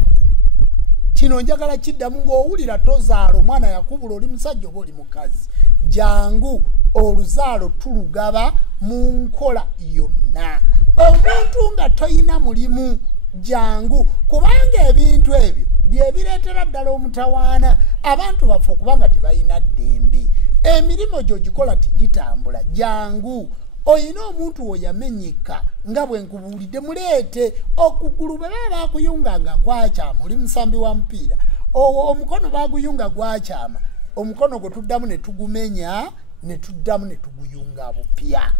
kino njagala kiddamu ng'owulira tozaala, omwana yakubula oli musajja oba oli mukazi, jangu oluzaalo tulugaba mu nkola yonna. Omuntu nga toyina mulimu jangu kubanga ebintu ebyo bye bireetera ddala omutawaana abantu baffe kubanga tebalina ddembe emirimu gyo gikola tigitambula jangu oyina omuntu oyamenyeka nga bwe nkubuulidde muleete okugulu bwe baba bakuyunga nga kwakyama oli musambi wa mupiira omukono baguyunga gwakyama omukono gwe tuddamu ne tugumenya ne tuddamu ne tuguyunga bupya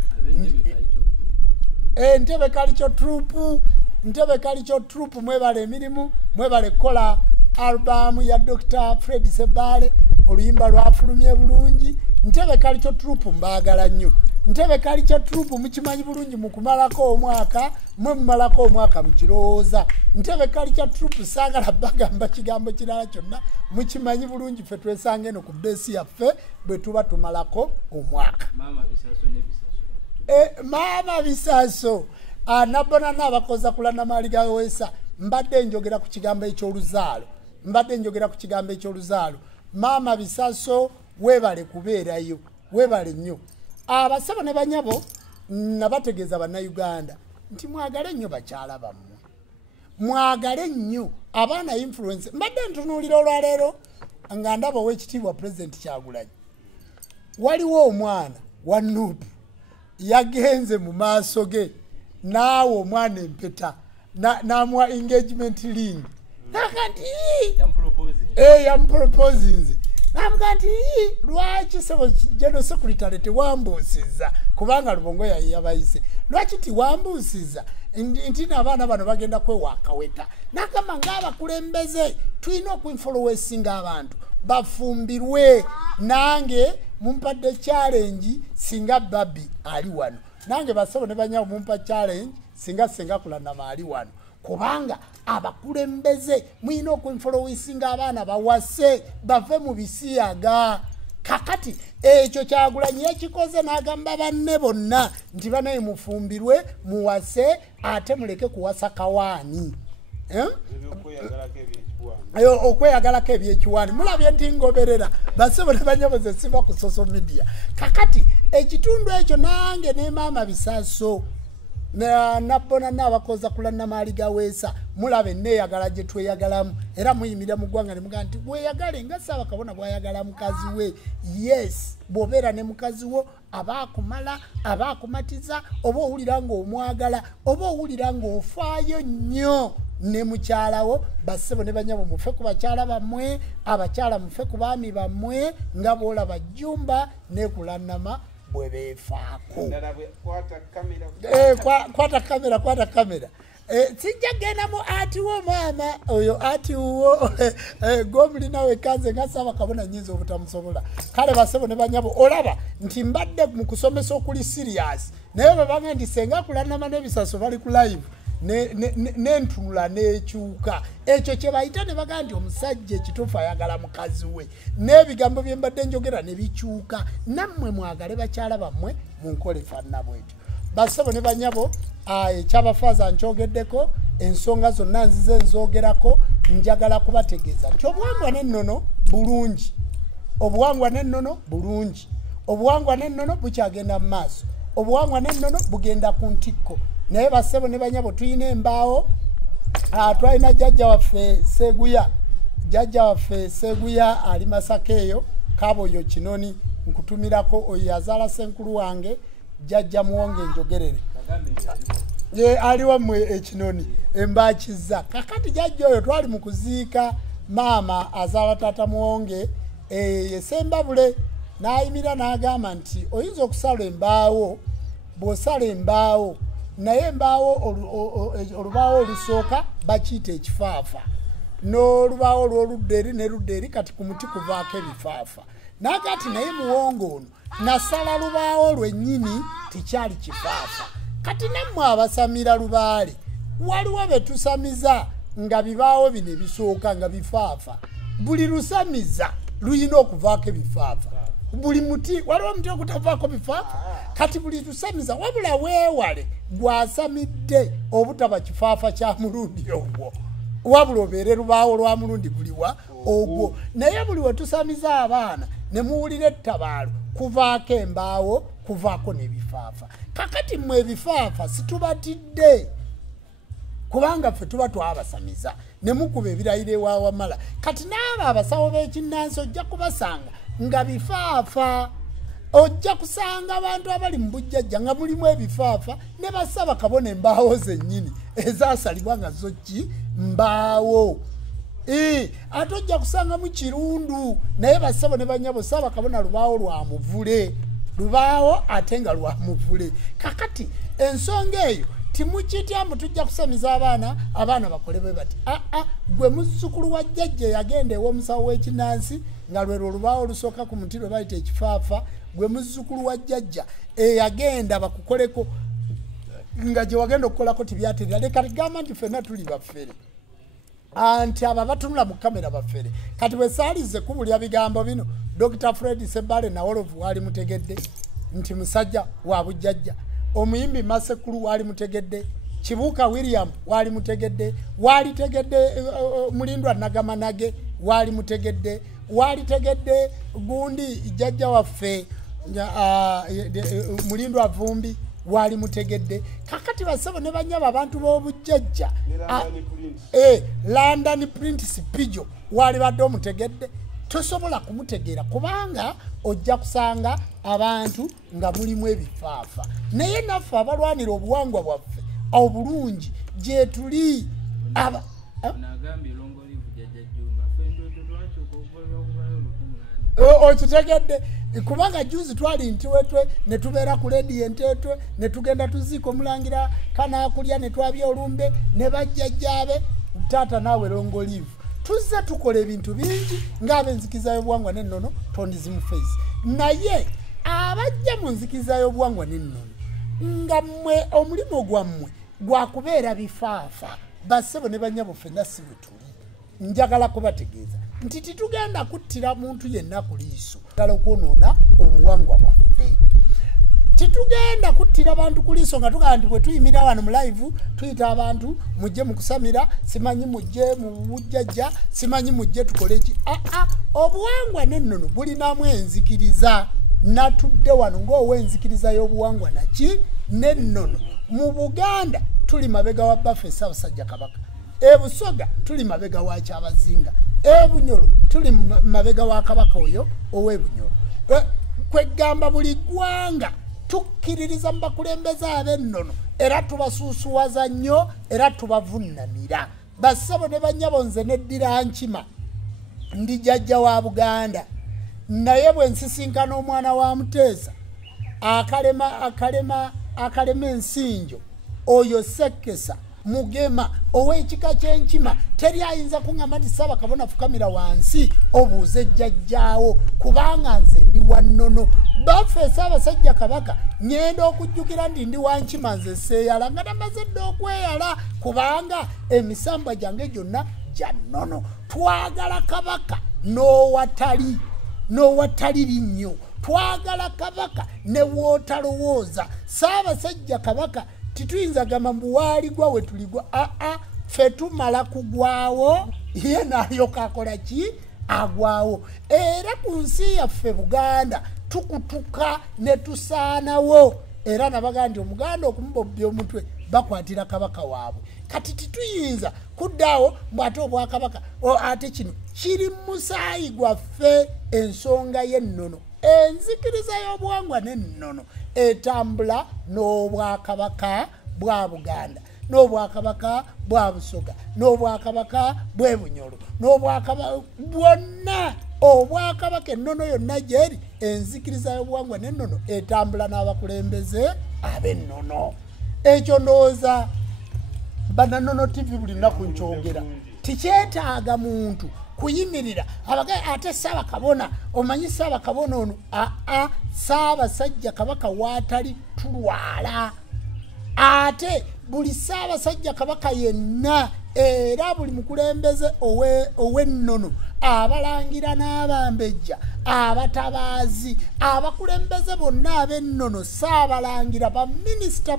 ntebe kalicho trupu mwebale emirimu mwebale kola albamu ya Dr. Fred Sebale oluyimba lwafulumye bulungi ntebe kalicho trupu mbagala nnyo ntebe kalicho trupu mukimanyi bulungi mukumalako omwaka mumalako omwaka mukirowooza ntebe kalicho trupu sagala bagamba kigambo kirala kyonna mukimanyi bulungi ffe twesange eno ku besi yaffe bwe tuba tumalako omwaka mama bisaso nabona nabakoza kulana mali gaweesa mbadde njogera ku kigambo eky'oluzaalo mama bisaso webale kubeerayo webale nnyo abasaba ne banyabo nabategeeza bannayuganda nti mwagale nnyo bakyala bammwe mwagale nnyo abaana influence mbadde ntunuulira olwaleero nga ndaba ow'ekitiibwa pulezidenti Kyagulanyi waliwo omwana wa Nuupu yagenze mu maaso ge naawe omwana empeta namuwa engagement ring nakati yamproposinze namuga nti lwaki sebo general secretary tewambuusiza kubanga Lubongo yabayise lwaki tiwambuusiza nti n'abaana bano bagenda kwewakaweta nakama ng'abakulembeze tulina okuinfluencinga abantu bafumbirwe nange mumpadde challenge singa babi ali wano nange basabo ne banyawo mumpa challenge singa Kulannama ali wano kubanga abakulembeze mwina okuinfluencinga abaana bawase bave mu bisiyaga kakati ekyo Kyagulanyi yakikoze n'agamba banne bonna nti banaye mufumbirwe muwase ate muleke kuwasa kawaani okweyagalako ebyekiwaani mulabye nti ngoberera basebo ne banyaboze siba ku social media kakati ekitundu ekyo nange ne maama bisaso nabona nabakoza kulana mali gaweesa mulabe neeyagala gye tweyagalamu era muyimira mu ggwanga ne mugamba nti weyagale nga Ssaabakabona bw'ayagala mukazi we yes bw'obeera ne mukazi wo abaakumala abaakumatiza oba owulira ng'omwagala oba owulira ng'ofaayo nnyo ne mukyalawo bassebo ne banyabo mufe ku bakyala bammwe abakyala mufe ku baami bammwe nga bw'olaba Jjumba ne Kulannama bwe beefaako kwata kamera sijja genda mu ati wo maama oyo ati wo gomulina wekanze nga Ssaabakabona nyinza obutamusobola kale bassebo ne banyabo olaba nti mbadde mu kusomesa okuli serious naye babanga nti senga Kulannama n'ebisaso bali ku live n'entunula n'ekyuka ekyo kye bayita ne bagamba nti omusajja ekituufu ayagala mukazi we n'ebigambo bye mbadde njogera ne bikyuka nammwe mwagale bakyala bammwe munkole faanana bwetyo bassebo ne banyabo ekyabafaaza nkyogeddeko ensonga zonna nzize nzoogerako njagala kubategeeza nti obuwangwa n'ennono bulungi obuwangwa n'ennono bulungi obuwangwa n'ennono bukyagenda mu maaso obuwangwa n'ennono bugenda ku ntikko naye bassebo ne banyabo tuyina embaawo twalina jjajja waffe Seguya ali Masaka eyo Kaboyo Kinoni nkutumirako oyo yazaala senkulu wange jjajja Muwonge njogerere ali wammwe ekinoni embakizza kakati jjajja oyo twali mu kuziika maama azaala taata Muwonge Sembabule n'ayimira n'agamba nti oyinza okusala embaawo bw'osala embaawo naye embaawo olubaawo olusooka bakiyita ekifaafa n'olubaawo olw'oludda eri n'erudda eri kati ku muti kuvaako ebifaafa nakati naye Muwonge ono nasala lubaawo lwennyini tikyali kifaafa kati nammwe abasamira lubaale waliwo betusamiza nga bibaawo bino ebisooka nga bifaafa buli lusamiza luyina okuvaako ebifaafa buli muti waliwo omuti ogutavaako bifaafa kati buli tusamiza wabula weewale gwasamidde obutaba kifaafa kya mulundi ogwo wabula obeere lubaawo lwa mulundi buliwa ogwo naye buli we tusamiza abaana ne muwulira ettabaalo kuvaako embaawo kuvaako n'ebifaafa kakati mmwe ebifaafa situbatidde kubanga ffe tuba twabasamiza ne mukuba ebirayiro ewa Wamala kati n'abo abasawo b'ekinnansi ojja kubasanga nga bifaafa ojja kusanga abantu abali mu bujjajja nga mulimu ebifaafa ne basaba kabona embaawo zennyini ezasalibwa nga zo ki mbaawo ate ojja kusanga mu kirundu naye basabo ne banyabo saba kabona lubaawo lwa muvule lubaawo ate nga lwa muvule kakati ensonga eyo timukitya mutujja kusamiza abaana bakole bwe bati gwe muzzukulu wa jjajja yagenda ew'omusawo w'ekinnansi nga lwe lubaawo lusooka ku muti lwe bayita ekifaafa gwe muzzukulu wa jjajja eyagenda bakukoleko nga gye wagenda okukolako tibyaterera leka ligamba nti ffenna tuli baffere anti aba batunula mu kamera baffere kati bwe saalize kubulya bigambo bino Dr. Fred Sebale na Wolovu wali mutegedde nti musajja wa bujjajja omuyimbi Masekulu wali mutegedde Kibuuka William wali mutegedde wali tegedde Mulindwa Nagamanage wali mutegedde wali tegedde gundi jjajja waffe Mulindwa Vumbi wali mutegedde kakati basabo ne banyaba abantu b'obujjajja London Prince Pijo wali badde omutegedde tosobola kumutegeera kubanga ojja kusanga abantu nga mulimu ebifaafa naye naffe abalwanira obuwangwa bwaffe obulungi gye tuli okitegedde kubanga juzi twali ntiwetwe ne tubeera ku ledi enteetwe ne tugenda tuziika omulangira kanaakulya ne twabya olumbe ne bajjajjaabe taata naawe longolivu tuzza tukola ebintu bingi ng'ab'enzikiriza y'obuwangwa n'ennono tondizimu face naye abajja mu nzikiriza y'obuwangwa n'ennono nga mmwe omulimu gwammwe gwakubeera bifaafa bassebo ne banyabo ffenna si bwe tuli njagala kubategeeza nti titugenda kuttira muntu yenna ku liiso ddala okwonoona obuwangwa bwaffe titugenda kuttira abantu ku liiso nga tugamba nti bwe tuyimira wano mu live tuyita abantu mujje mu kusamira simanyi mujje mu bujjajja simanyi mujje tukole eki obuwangwa n'ennono bulinamu enzikiriza natudde wano ng'ow'enzikiriza y'obuwangwa naki n'ennono mu Buganda tuli mabega wa Baffe Ssaabasajja Kabaka ebusoga tuli mabega wa Kyabazinga ebunyolo tuli mabega wa Kabaka oyo ow'ebunyolo kwegamba buli ggwanga tukkiririza mu bakulembeze ab'ennono era tubasuusuwaza nnyo era tubavunnamira bassabo ne banyabo nze neddira nkima ndi jjajja wa Buganda naye bwe nsisinkana omwana wa Muteesa akalema ensinjo oyo Sekesa Mugema ow'ekika ky'enkima teri ayinza kuŋŋamba nti Ssaabakabona fukamira wansi obuuze jjajjaawo kubanga nze ndi wa nnono Baffe Ssaabasajja Kabaka ngenda okujjukira nti ndi wa nkima nze seeyala nga namaze dda okweyala kubanga emisambwa gyange gyonna gya nnono twagala Kabaka n'owatali linnyo twagala Kabaka ne wootalowooza Ssaabasajja Kabaka tituyinza gamba mbu waali gwa we tuligwa ffe tumala kugwawo ye n'alyoka akola ki agwawo era ku nsi yaffe Buganda tukutuka ne tusaanawo era nabaga nti omuganda okumubobbya omutwe bakwatira Kabaka waabwe kati tituyinza kuddaawo mbu ate obwakabaka ate kino kiri mu musaayi gwaffe ensonga y'ennono enzikiriza y'obuwangwa n'ennono etambula n'obwakabaka bwa Buganda n'obwakabaka bwa Busoga n'obwakabaka bwe Bunyoro n'obwakabaka bwonna obwakabaka ennono yonna gyeri enzikiriza y'obuwangwa n'ennono etambula n'abakulembeze ab'ennono ekyo ndowooza Bananono TV buli lunaku nkyogera tikyetaaga muntu kuyimirira abagaye ate Ssaabakabona omanyi Ssaabakabona ono Ssaabasajja Kabaka waatali tulwala ate buli Ssaabasajja Kabaka yenna era buli mukulembeze ow'ennono abalangira n'abambejja abatabaazi abakulembeze bonna ab'ennono Ssaabalangira baminisita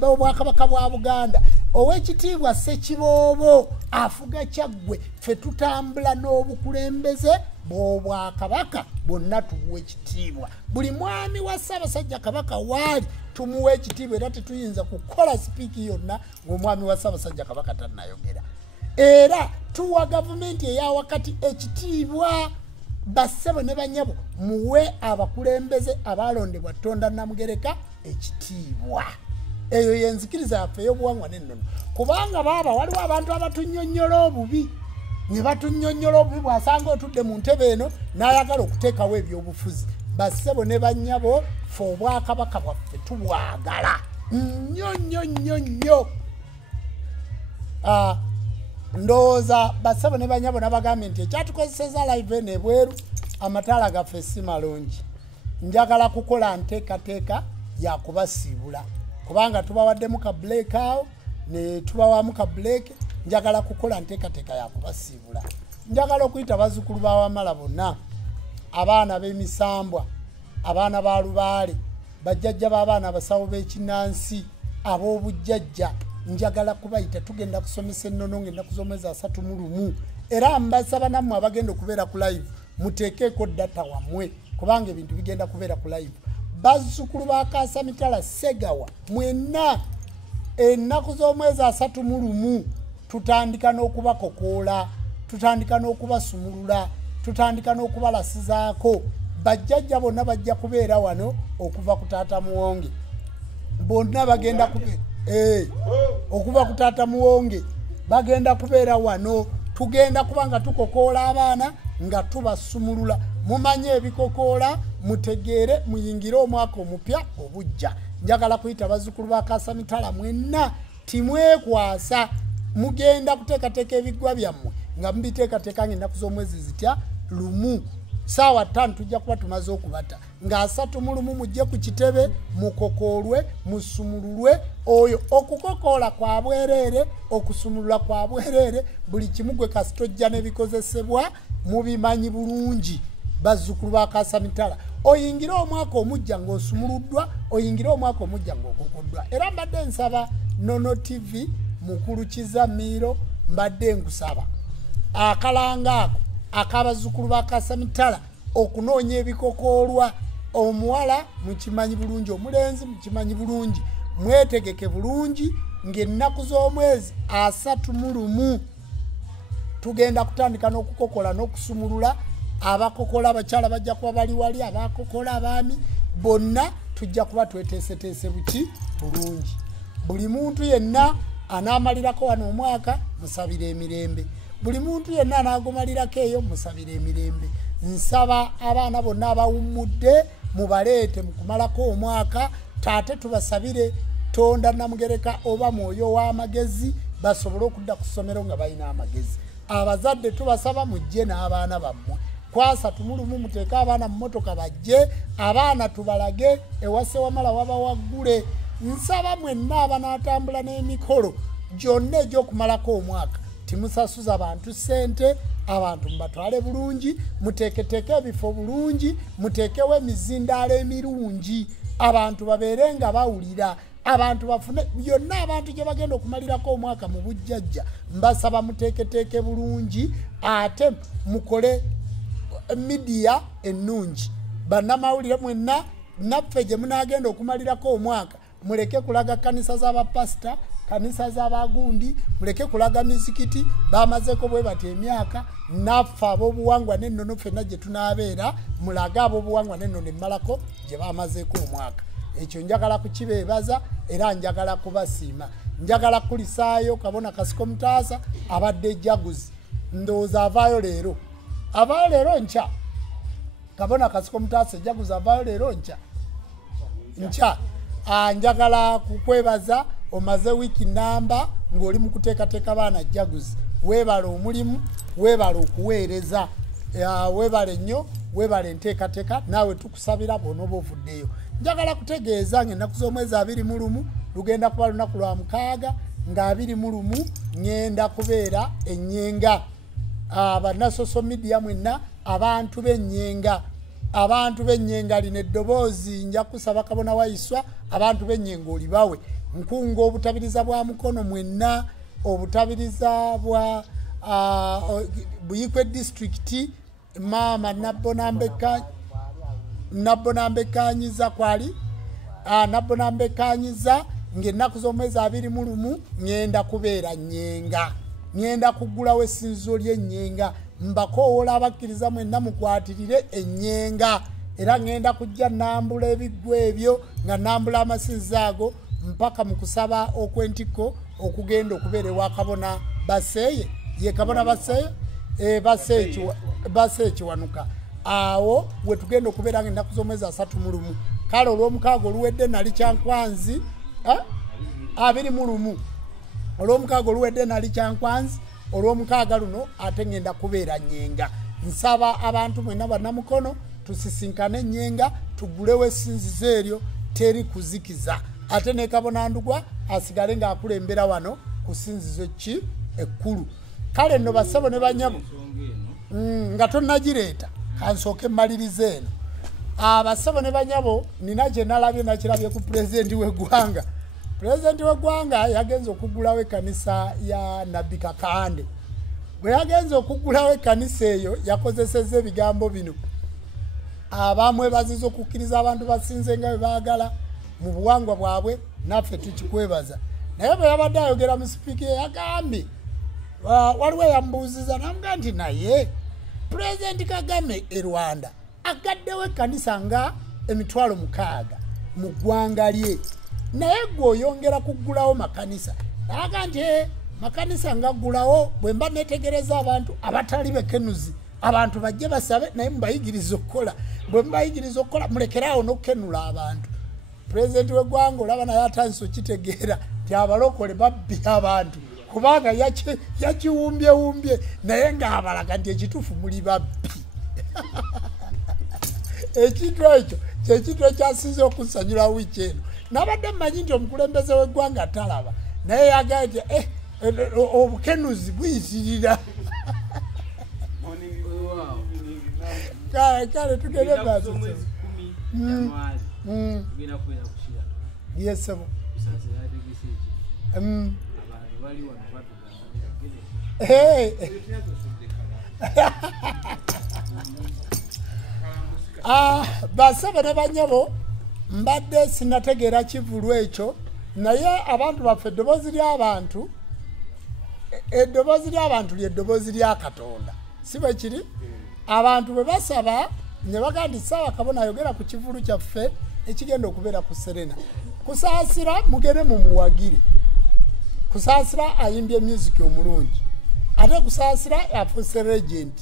b'obwakabaka bwa Buganda ow'ekitiibwa Ssekiboobo afuga Kyaggwe ffe tutambula n'obukulembeze bw'obwakabaka bonna tubuwe ekitiibwa buli mwami wa Ssaabasajja Kabaka waali tumuwe ekitiibwa era tetuyinza kukola sipiiki yonna ng'omwami wa Ssaabasajja Kabaka tannayogera era tuwa gavumenti eya wakati ekitiibwa bassebo ne banyabo muwe abakulembeze abalondebwa Tonda Namugereka ekitiibwa eyo yenzikiriza yaffe ey'obuwangwa n'ennono kubanga baaba waliwo abantu abatunnyonnyola obubi ne batunnyonnyola obubi bw'asanga otudde mu ntebe eno n'ayagala okuteekawo ebyobufuzi bassebo ne bannyabo fe obwakabaka bwaffe tubwagala nnyo ndowooza bassebo ne bannyabo nabagambye nti ekyatukozeseza live eno ebweru amataala gaffe si malungi njagala kukola nteekateeka yakubasiibula kubanga tubawaddemu ka break awo ne tubawamu ka break njagala kukola nteekateeka yakubasiibula njagala okuyita bazzukulu bawamala bonna abaana b'emisambwa abaana ba Lubaale bajjajja b'abaana abasawo b'ekinnansi ab'obujjajja njagala kubayita tugenda kusomesa ennono ng'ennaku z'omwezi 31 era mbasaba nammwe abagenda okubeera ku live muteekeeko data wammwe kubanga ebintu bigenda kubeera ku live bazzukulu ba Kaasamitala Segawa mwenna ennaku z'omwezi 31 tutandika n'okubakokoola tutandika n'okubasumulula tutandika n'okubalasizaako bajjajja bonna bajja kubeera wano okuva ku taata Muwonge bonna bagenda kubeera okuva ku taata Muwonge bagenda kubeera wano tugenda kubanga tukokoola abaana nga tubasumulula mumanye ebikokoola mutegeere muyingire omwaka omupya obujja njagala kuyita bazzukulu ba Kaasamitala mwenna timwekwasa mugenda kuteekateeka ebiggwa byammwe nga mubiteekateeka ng'ennaku z'omwezi zitya lumu saawa 5 tujja kuba tumaze okubata nga 31 mujje ku kitebe mukokoolwe musumululwe oyo okukokoola kwa bwereere okusumulula kwa bwereere buli kimu gwe kasitojja n'ebikozesebwa mubimanyi bulungi bazzukulu ba Kaasamitala oyingire omwaka omujja ng'osumuluddwa oyingire omwaka omujja ng'okokoddwa era mbadde nsaba Nono TV mukulu Kizamiiro mbadde nkusaba akalanga ako akabazzukulu ba Kaasamitala okunoonya ebikokoolwa omuwala mukimanyi bulungi omulenzi mukimanyi bulungi mwetegeke bulungi ng'ennaku z'omwezi 31 tugenda kutandika n'okukokola n'okusumulula abakokola abakyala bajja kuba bali wali abakokola abaami bonna tujja kuba tweteeseteese buki bulungi buli muntu yenna anaamalirako wano omwaka musabire emirembe buli muntu yenna anaagumalirako eyo musabire emirembe nsaba abaana bonna abawummudde mubaleete mu kumalako omwaka taate tubasabire Tonda Namugereka oba Mwoyo w'amagezi basobole okudda ku ssomero nga balina amagezi abazadde tubasaba mujje n'abaana bammwe kwasa tumulumu muteeke abaana mu mmotoka bajje abaana tubalage ewase wamala waba waggule nsaba mwenna abanaatambula n'emikolo gyonna egy'okumalako omwaka timusasuza abantu ssente abantu mubatwale bulungi muteeketeeke ebifo bulungi muteekewo emizindaalo emirungi abantu babeere nga bawulira abantu bafune byonna abantu gye bagenda okumalirako omwaka mu bujjajja mbasaba muteeketeeke bulungi ate mukole midiya ennungi bannamawulire mwenna naffe gye munaagenda okumalirako omwaka muleke kulaga kanisa z'abapasita kanisa z'abagundi muleke kulaga mizikiti bamazeeko bwe bati emyaka naffe ab'obuwangwa n'ennono ffenna gye tunaabeera mulage ab'obuwangwa n'ennono emmalako gye bamazeeko omwaka ekyo njagala kukibeebaza era njagala kubasiima njagala kulisaayo Kabona Kasiko Mutaasa abadde jaguzi ndowooza avaayo leero nkya Kabona Kasiko Mutaasa jaguzi avaayo leero nkya njagala kukwebaza omaze wiiki namba ng'oli mu kuteekateeka baana jaguzi weebale omulimu weebale okuweereza weebale nnyo weebale enteekateeka naawe tukusabira bw'onooba ovuddeyo njagala kutegeeza ng'ennaku z'omwezi 21 lugenda kuba lunaku lwa 6 nga 21 ngenda kubeera ennyenga abanna social media mwenna abantu b'ennyenga lino eddoboozi nja kusaba Kabona Waiswa abantu b'ennyenga olibawe nkunga obutabiriza bwa mukono mwenna obutabiriza bwa Buyikwe district mama nabonambekanyiza kwali nabonambekanyiza ng'ennaku z'omwezi 21 ngenda kubeera Nyenga, ngenda kugulawo essinzizo ly'Enyenga, mbakoowola abakkiriza mwenna mukwatirire Enyenga, era ngenda kujja nambula ebiggwa ebyo nga nambula amasinzizo ago mpaka mu kusaba okw'entikko okugenda okubeera ewa kabona Baseeye, ye kabona Baseeye Baseeye Kiwanuka. Awo we tugenda okubeera ng'ennaku z'omwezi 31. Kale olw'omukaaga oluwedde nali Kyankwanzi 21, olw'omukaaga oluwedde nali Kyankwanzi, olw'omukaaga luno ate ngenda kubeera Nyenga. Nsaba abantu mwenna bannamukono tusisinkane Nyenga tugulewo essinzizo eryo teri kuzikiza, ate ne Kabona Ndugwa asigale ng'akulembera wano ku ssinzizo ki ekkulu. Kale nno basabo ne banyabo nga tonnagireeta kansooke mmalirize eno. Abasabo ne banyabo nina gye nalabye nakirabye ku pulezidenti w'eggwanga. Pulezidenti w'eggwanga yagenze okugulawo ekkanisa ya Nabbi Kakande. Bwe yagenze okugulawo ekkanisa eyo yakozesezza ebigambo bino: abamwebaziza okukkiriza abantu basinze nga bwe baagala mu buwangwa bwabwe, naffe tukikwebaza. Naye bwe yabadde ayogera mu sipiika yagambye, waliwo eyambuuziza n'amugaa nti naye Pulezidenti Kagame e Rwanda agaddewo ekkanisa nga 6,000 mu ggwanga lye, naye gwe oyongera kuggulawo makanisa. Aga nti makanisa ngaggulawo bwe mba netegereza abantu abatali bekenuzi, abantu bajje basabe naye mubayigiriza okukola. Bwe mubayigiriza okukola mulekeraawo n'okukenula abantu. Pulezidenti w'eggwanga olaba naye atandise okitegeera nti abalokole babbi abantu, kubanga yakiwumbyewumbye naye ng'abalaga nti ekituufu muli babbi. Ekintu ekyo kyekintu ekyasinze okunsanyula wiiki eno. Nabadde mmanyi nti omukulembeze w'eggwanga talaba, naye yagaye nti obukenuzi buyitirira. Kale tugende maaso. Yes, sebo. Basaba ne banyabo mbadde sinategeera kivulu ekyo, naye abantu baffe eddoboozi ly'abantu ly'eddoboozi lya Katonda, si bwe kiri? Abantu bwe basaba ne bagamba nti Ssaawa Kabona ayogera ku kivulu kyaffe ekigenda okubeera ku Serena. Kusaasira mugende mumuwagire. Kusaasira ayimbye music omulungi, ate kusaasira afuuse regent,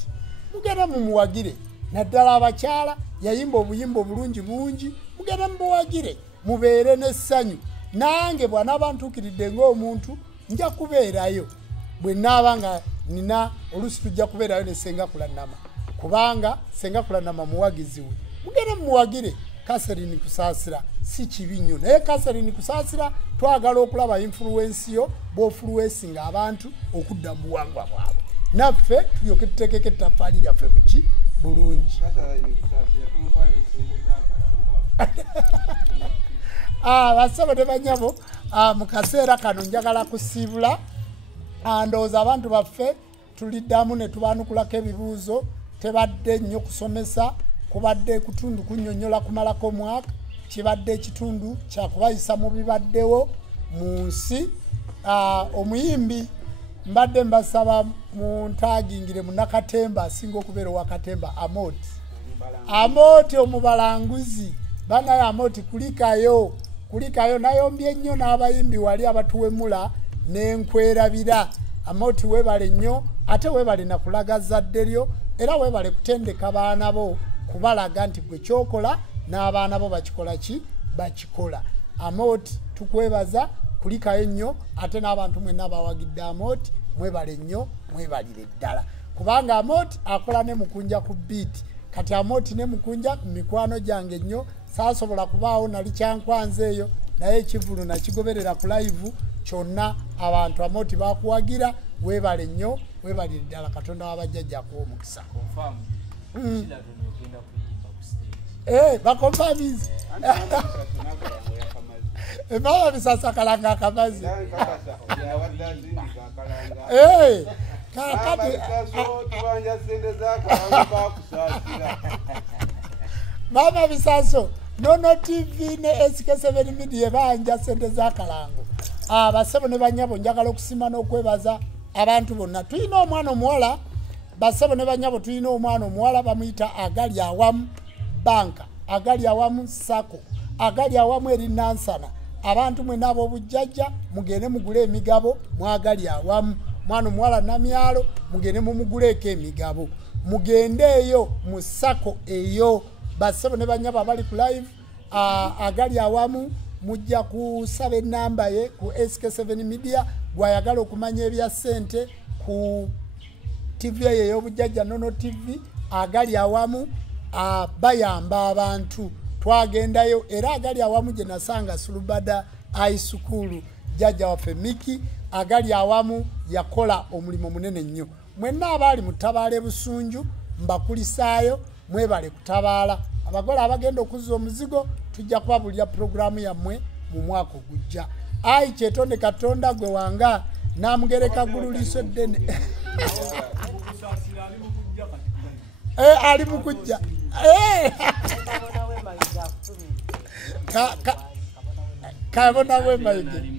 mugende mumuwagire. Naddala abakyala yayimba obuyimba obulungi bungi, mugende mubuwagire mubeere n'essanyu. Nange bw'anaaba ntuukiridde ng'omuntu nja kubeerayo, bwe naaba nga nina oluusi tujja kubeerayo ne Ssenga Kulanama, kubanga Ssenga Kulanama muwagizi we. Mugende mumuwagire. Catherine Kusaasira si kibi nnyo, naye Catherine Kusaasira twagala okulaba influence yo bw'ofuluensinga abantu okudda mu buwangwa bwabwe, naffe tulyoke tuteekeko ettaffaali lyaffe buki bulungi. Basabo ne banyabo, mu kaseera kano njagala kusiibula, ndowooza abantu baffe tuliddamu ne tubaanukulako ebibuuzo. Tebadde nnyo kusomesa, kubadde kutundu kunnyonnyola kumalako omwaka, kibadde ekitundu kyakubayisa mu bibaddewo mu nsi. Omuyimbi mbadde mbasaba muntaagingire mu Nakatemba asinga okubeera owa Katemba, Amoti omubalanguzi. Banaye Amoti kulikayo nayombye nnyo n'abayimbi wali abatuwemula n'enkwerabira. Amoti weebale nnyo, ate weebale na kulaga zadde lyo, era weebale kutendeka baana bo kubalaga nti gwe kyokola n'abaana bo bakikola ki? Bakikola. Amoti tukwebaza, kulikayo nnyo, ate n'abantu mwenna abawagidde Amoti mwebale nnyo, mwebalire ddala, kubanga Amoti akola ne mukunja ku beat. Kati Amoti ne mukunja mikwano gyange nnyo, saasobola kubaawo nali Kyankwanzi eyo, naye ekivulu nakigoberera ku live kyonna. Abantu Amoti bakuwagira, weebale nnyo, weebalire ddala. Katonda w'abajjajja akuwa omukisa. Bakonfamize baba bisasakalanga akamazi. Mama Bisaso Nono TV ne SK7 Media banja sente za kalango basebo ne banyabo njagala okusima n'okwebaza abantu bonna tuyina omwana omuwala basebo ne banyabo tuyina omwana omuwala bamuyita Agali Awamu banka Agali Awamu sako Agali Awamu eri Nansana abantu mwe nabo obujjajja mugende mugule emigabo mwagali Awamu mwana omuwala namyalo mugende mumuguleko emigabo mugende eyo mu sako eyo basebo ne banyabo abali ku live Agali Awamu mujja kusaba enamba ye ku SK7 Media gwayagala okumanya ebya sente ku TV ey'obujjajja Nono TV Agali Awamu bayamba abantu twagendayo era Agali Awamu gye nasanga Sulubada High School jjajja waffe Miki Agali Awamu yakola omulimu munene nnyo mwenna abaali mutabaale Busunju mbakulisaayo mwebale kutabaala abagole abagenda okuzza omuzigo tujja kubabulira programu yammwe mu mwaka ogujja ayi kyetonde Katonda gwe wanga namugereka gululiso ddene ali mukujja kabona we maige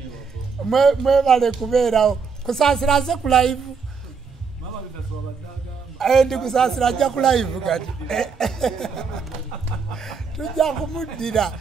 mwebale kubeerawo kusaasira ze ku live ndi kusaasira ajja ku live kati tujja kumuddira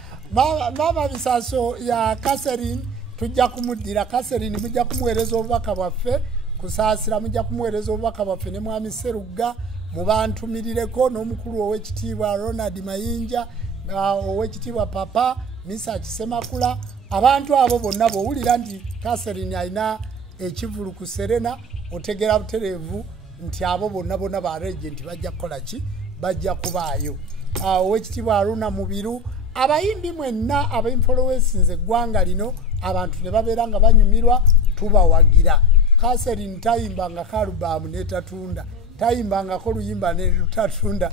mama Bisaso ya Catherine tujja kumuddira Catherine mujja kumuweereza obubaka bwaffe kusaasira mujja kumuweereza obubaka bwaffe ne mwami Serugga mubantumirireko n'omukulu ow'ekitiibwa Ronald Mayinja ow'ekitiibwa Papa Misa Kisemakula abantu abo bonna bw'owulira nti Catherine alina ekivulu ku Serena otegera butereevu nti abo bonna ba regent bajja kukola ki bajja kubaayo ow'ekitiibwa Aruna Mubiru abayimbi mwenna abainfluencinze eggwanga lino abantu ne babeera nga banyumirwa tubawagira Catherine tayimbanga kalubamu netatunda tayimbangako luyimba nelutatunda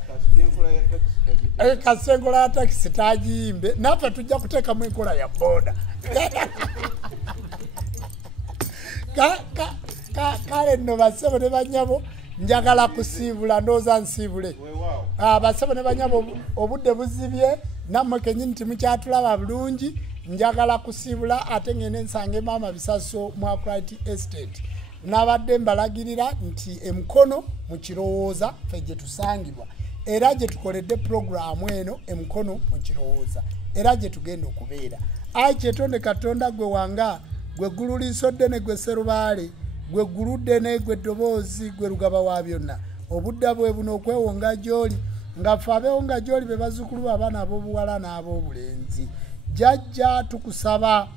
kasenkola ya takisi tagiyimbe naffe tujja kuteekamu enkola ya boda kale nno basebo ne banyabo njagala kusiibula ndooza nsiibule basebo ne banyabo obudde buzibye nammwe kenyini timukyatulaba bulungi njagala kusiibula ate ngende nsange Mama Bisaso mu Akwati Estate nabadde mbalagirira nti emukono mu kirowooza ffe gye tusangibwa era gye tukoledde programu eno emukono mu kirowooza era gye tugenda okubeera ayi kyetonde Katonda gwe wanga gwe gululiiso ddene gwe Serubaale gwe guludde ne gwe ddoboozi gwe Lugaba wa byonna obudda bwe buno okwewonga gy'oli nga ffe abewonga gy'oli be bazzukulu abaana ab'obuwala n'ab'obulenzi jjajja tukusaba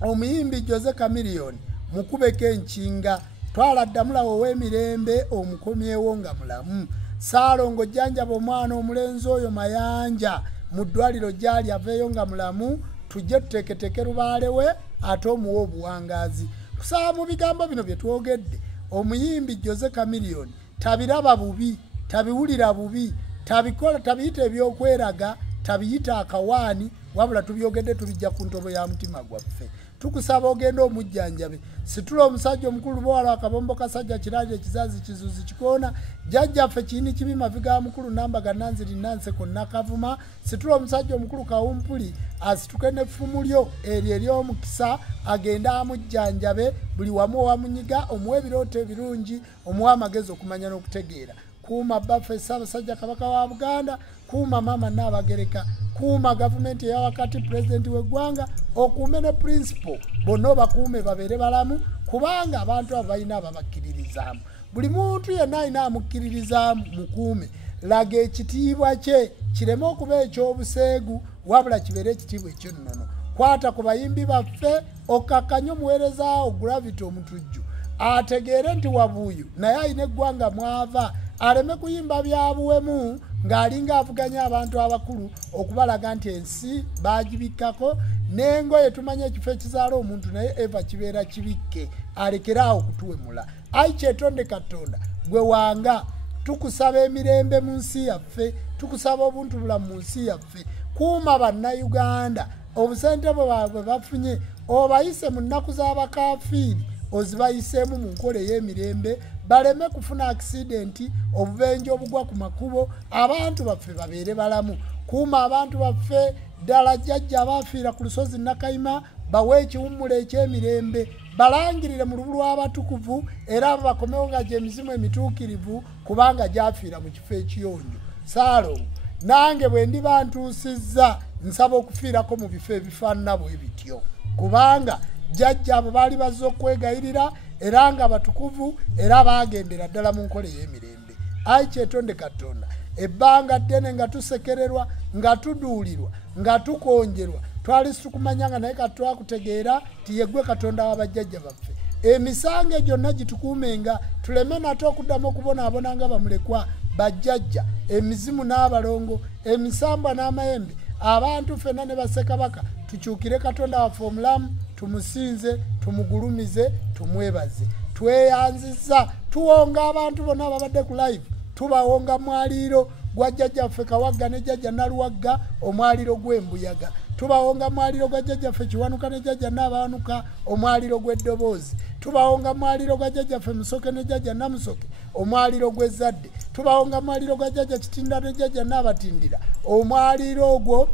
omuyimbi Jose Chameleone mukubeko enkinga twala ddamula ow'emirembe omukomyewo nga mulamu Saalongo jjanjaba omwana omulenzi oyo mayanja mu ddwaliro gyali aveeyo nga mulamu tujje tuteeketeke Lubaale we ate omuwa obuwangaazi kusaba mu bigambo bino bye twogedde omuyimbi Jose Chameleone tabiraba bubi tabiwulira bubi tabikola tabiyita ebyokweraga tabiyita akawaani wabula tubyogedde tubijja ku ntobo ya mutima gwaffe tukusaba ogenda omujjanjabe situla omusajja omukulu bwala akabombo kasajja kiraaje ekizazi kizuzi kikoona jjajjaffe kiyini kibi maviga mukulu nambaga nanziri nanseko nakavuma situla omusajja omukulu kawumpuli asituke n'effumu lyo eryo ery'omukisa agenda amujjanjabe buli wamu owamunyiga omuwa ebirooto ebirungi omuwa amagezi okumanya n'okutegeera kuuma baffe Ssaabasajja Kabaka wa Buganda kuuma Maama Nnaabagereka kuuma gavumenti eya wakati pulezidenti w'eggwanga okuume ne principal bonna obakuume babeere balamu kubanga abantu abo balina ababakkiririzaamu buli muntu yenna alina amukkiririzaamu mukuume laga ekitiibwa kye kireme okuba ekyobuseegu wabula kibeere ekitiibwa eky'ennono kwata ku bayimbi baffe okakkanya omuweerezaawo Gravity omutujju ategeere nti wabuuyu naye alina eggwanga mwava aleme kuyimba byabuwemu ng'alinga avuganya abantu abakulu okubalaga nti ensi bagibikkako n'engoye tumanye ekifo ekizaala omuntu naye eva kibeera kibikke alekeraawo okutuwemula ayi kyetonde Katonda gwe wanga tukusaba emirembe mu nsi yaffe tukusaba obuntubulamu mu nsi yaffe kuuma bannayuganda obusente bwe bafunye obayise mu nnaku z'abakafiiri ozibayiseemu mu nkola ey'emirembe baleme kufuna accident obubenje obugwa ku makubo abantu baffe babeere balamu kuuma abantu baffe ddala jjajja abafiira ku lusozi Nakayima bawe ekiwummula ekyemirembe balangirire mu lubu lw'abatukuvu era bakomewo nga gy'emizimu emituukirivu kubanga gyafiira mu kifo ekiyonjo Saalongo nange bwe ndiba ntuusizza nsaba okufiirako mu bifo ebifaanana bwe bityo kubanga jjajja abo baali bazze okwegayirira era nga batukuvu era baagendera ddala mu nkola ey'emirembe ayi kyetonde Katonda ebbanga ddene nga tusekererwa nga tuduulirwa nga tukonjerwa twali situkumanya nga naye katwakutegeera tiyegwe Katonda w'abajjajja baffe emisango gyonna gitukuumenga tuleme nate okuddamu okubonaabona nga bamulekwa bajjajja emizimu n'abalongo emisambwa n'amayembe abantu ffenna ne bassekabaka tukyukire Katonda waffe omulamu tumusinze tumugulumize tumwebaze tweyanziza tuwonga abantu bonna ababadde ku live tubawonga mwaliiro gwa jjajjaffe Kawagga ne jjajja Naluwagga omwaliiro gw'embuyaga tubawonga mwaliiro gwa jjajjaffe Kiwanuka ne jjajja Naabawanuka omwaliiro gw'eddoboozi tubawonga mwaliiro gwa jjajjaffe Musoke ne jjajja Namusoke omwaliiro gw'ezzadde tubawonga mwaliiro gwa jjajja Kitinda ne jjajja Naabatindira omwaliiro ogwo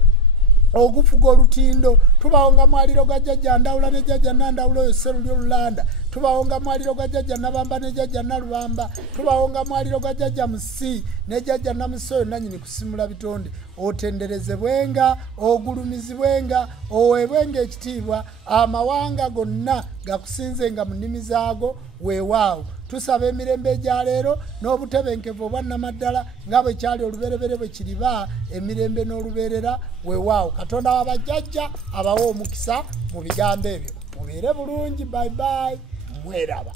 ogufuga olutindo tubawonga mwaliiro gwa jjajja Ndawula ne jjajja Nandawula oyo Sseruli Olulanda tubawonga mwaliiro gwa jjajja Nabamba ne jjajja Nalubamba tubawonga mwaliiro gwa jjajja Musi ne jjajja Namusoyo nannyini kusimula bitonde otenderezebwenga ogulumizibwenga oweebwenga ekitiibwa amawanga gonna gakusinzenga mu nnimi zaago weewaawo tusaba emirembe egya leero n'obutebenkevu obwannamaddala nga bwe kyali oluberebere bwe kiriba emirembe n'olubeerera weewaawo Katonda w'abajjajja abawe omukisa mu bigambo ebyo mubeere bulungi bye bye mweraba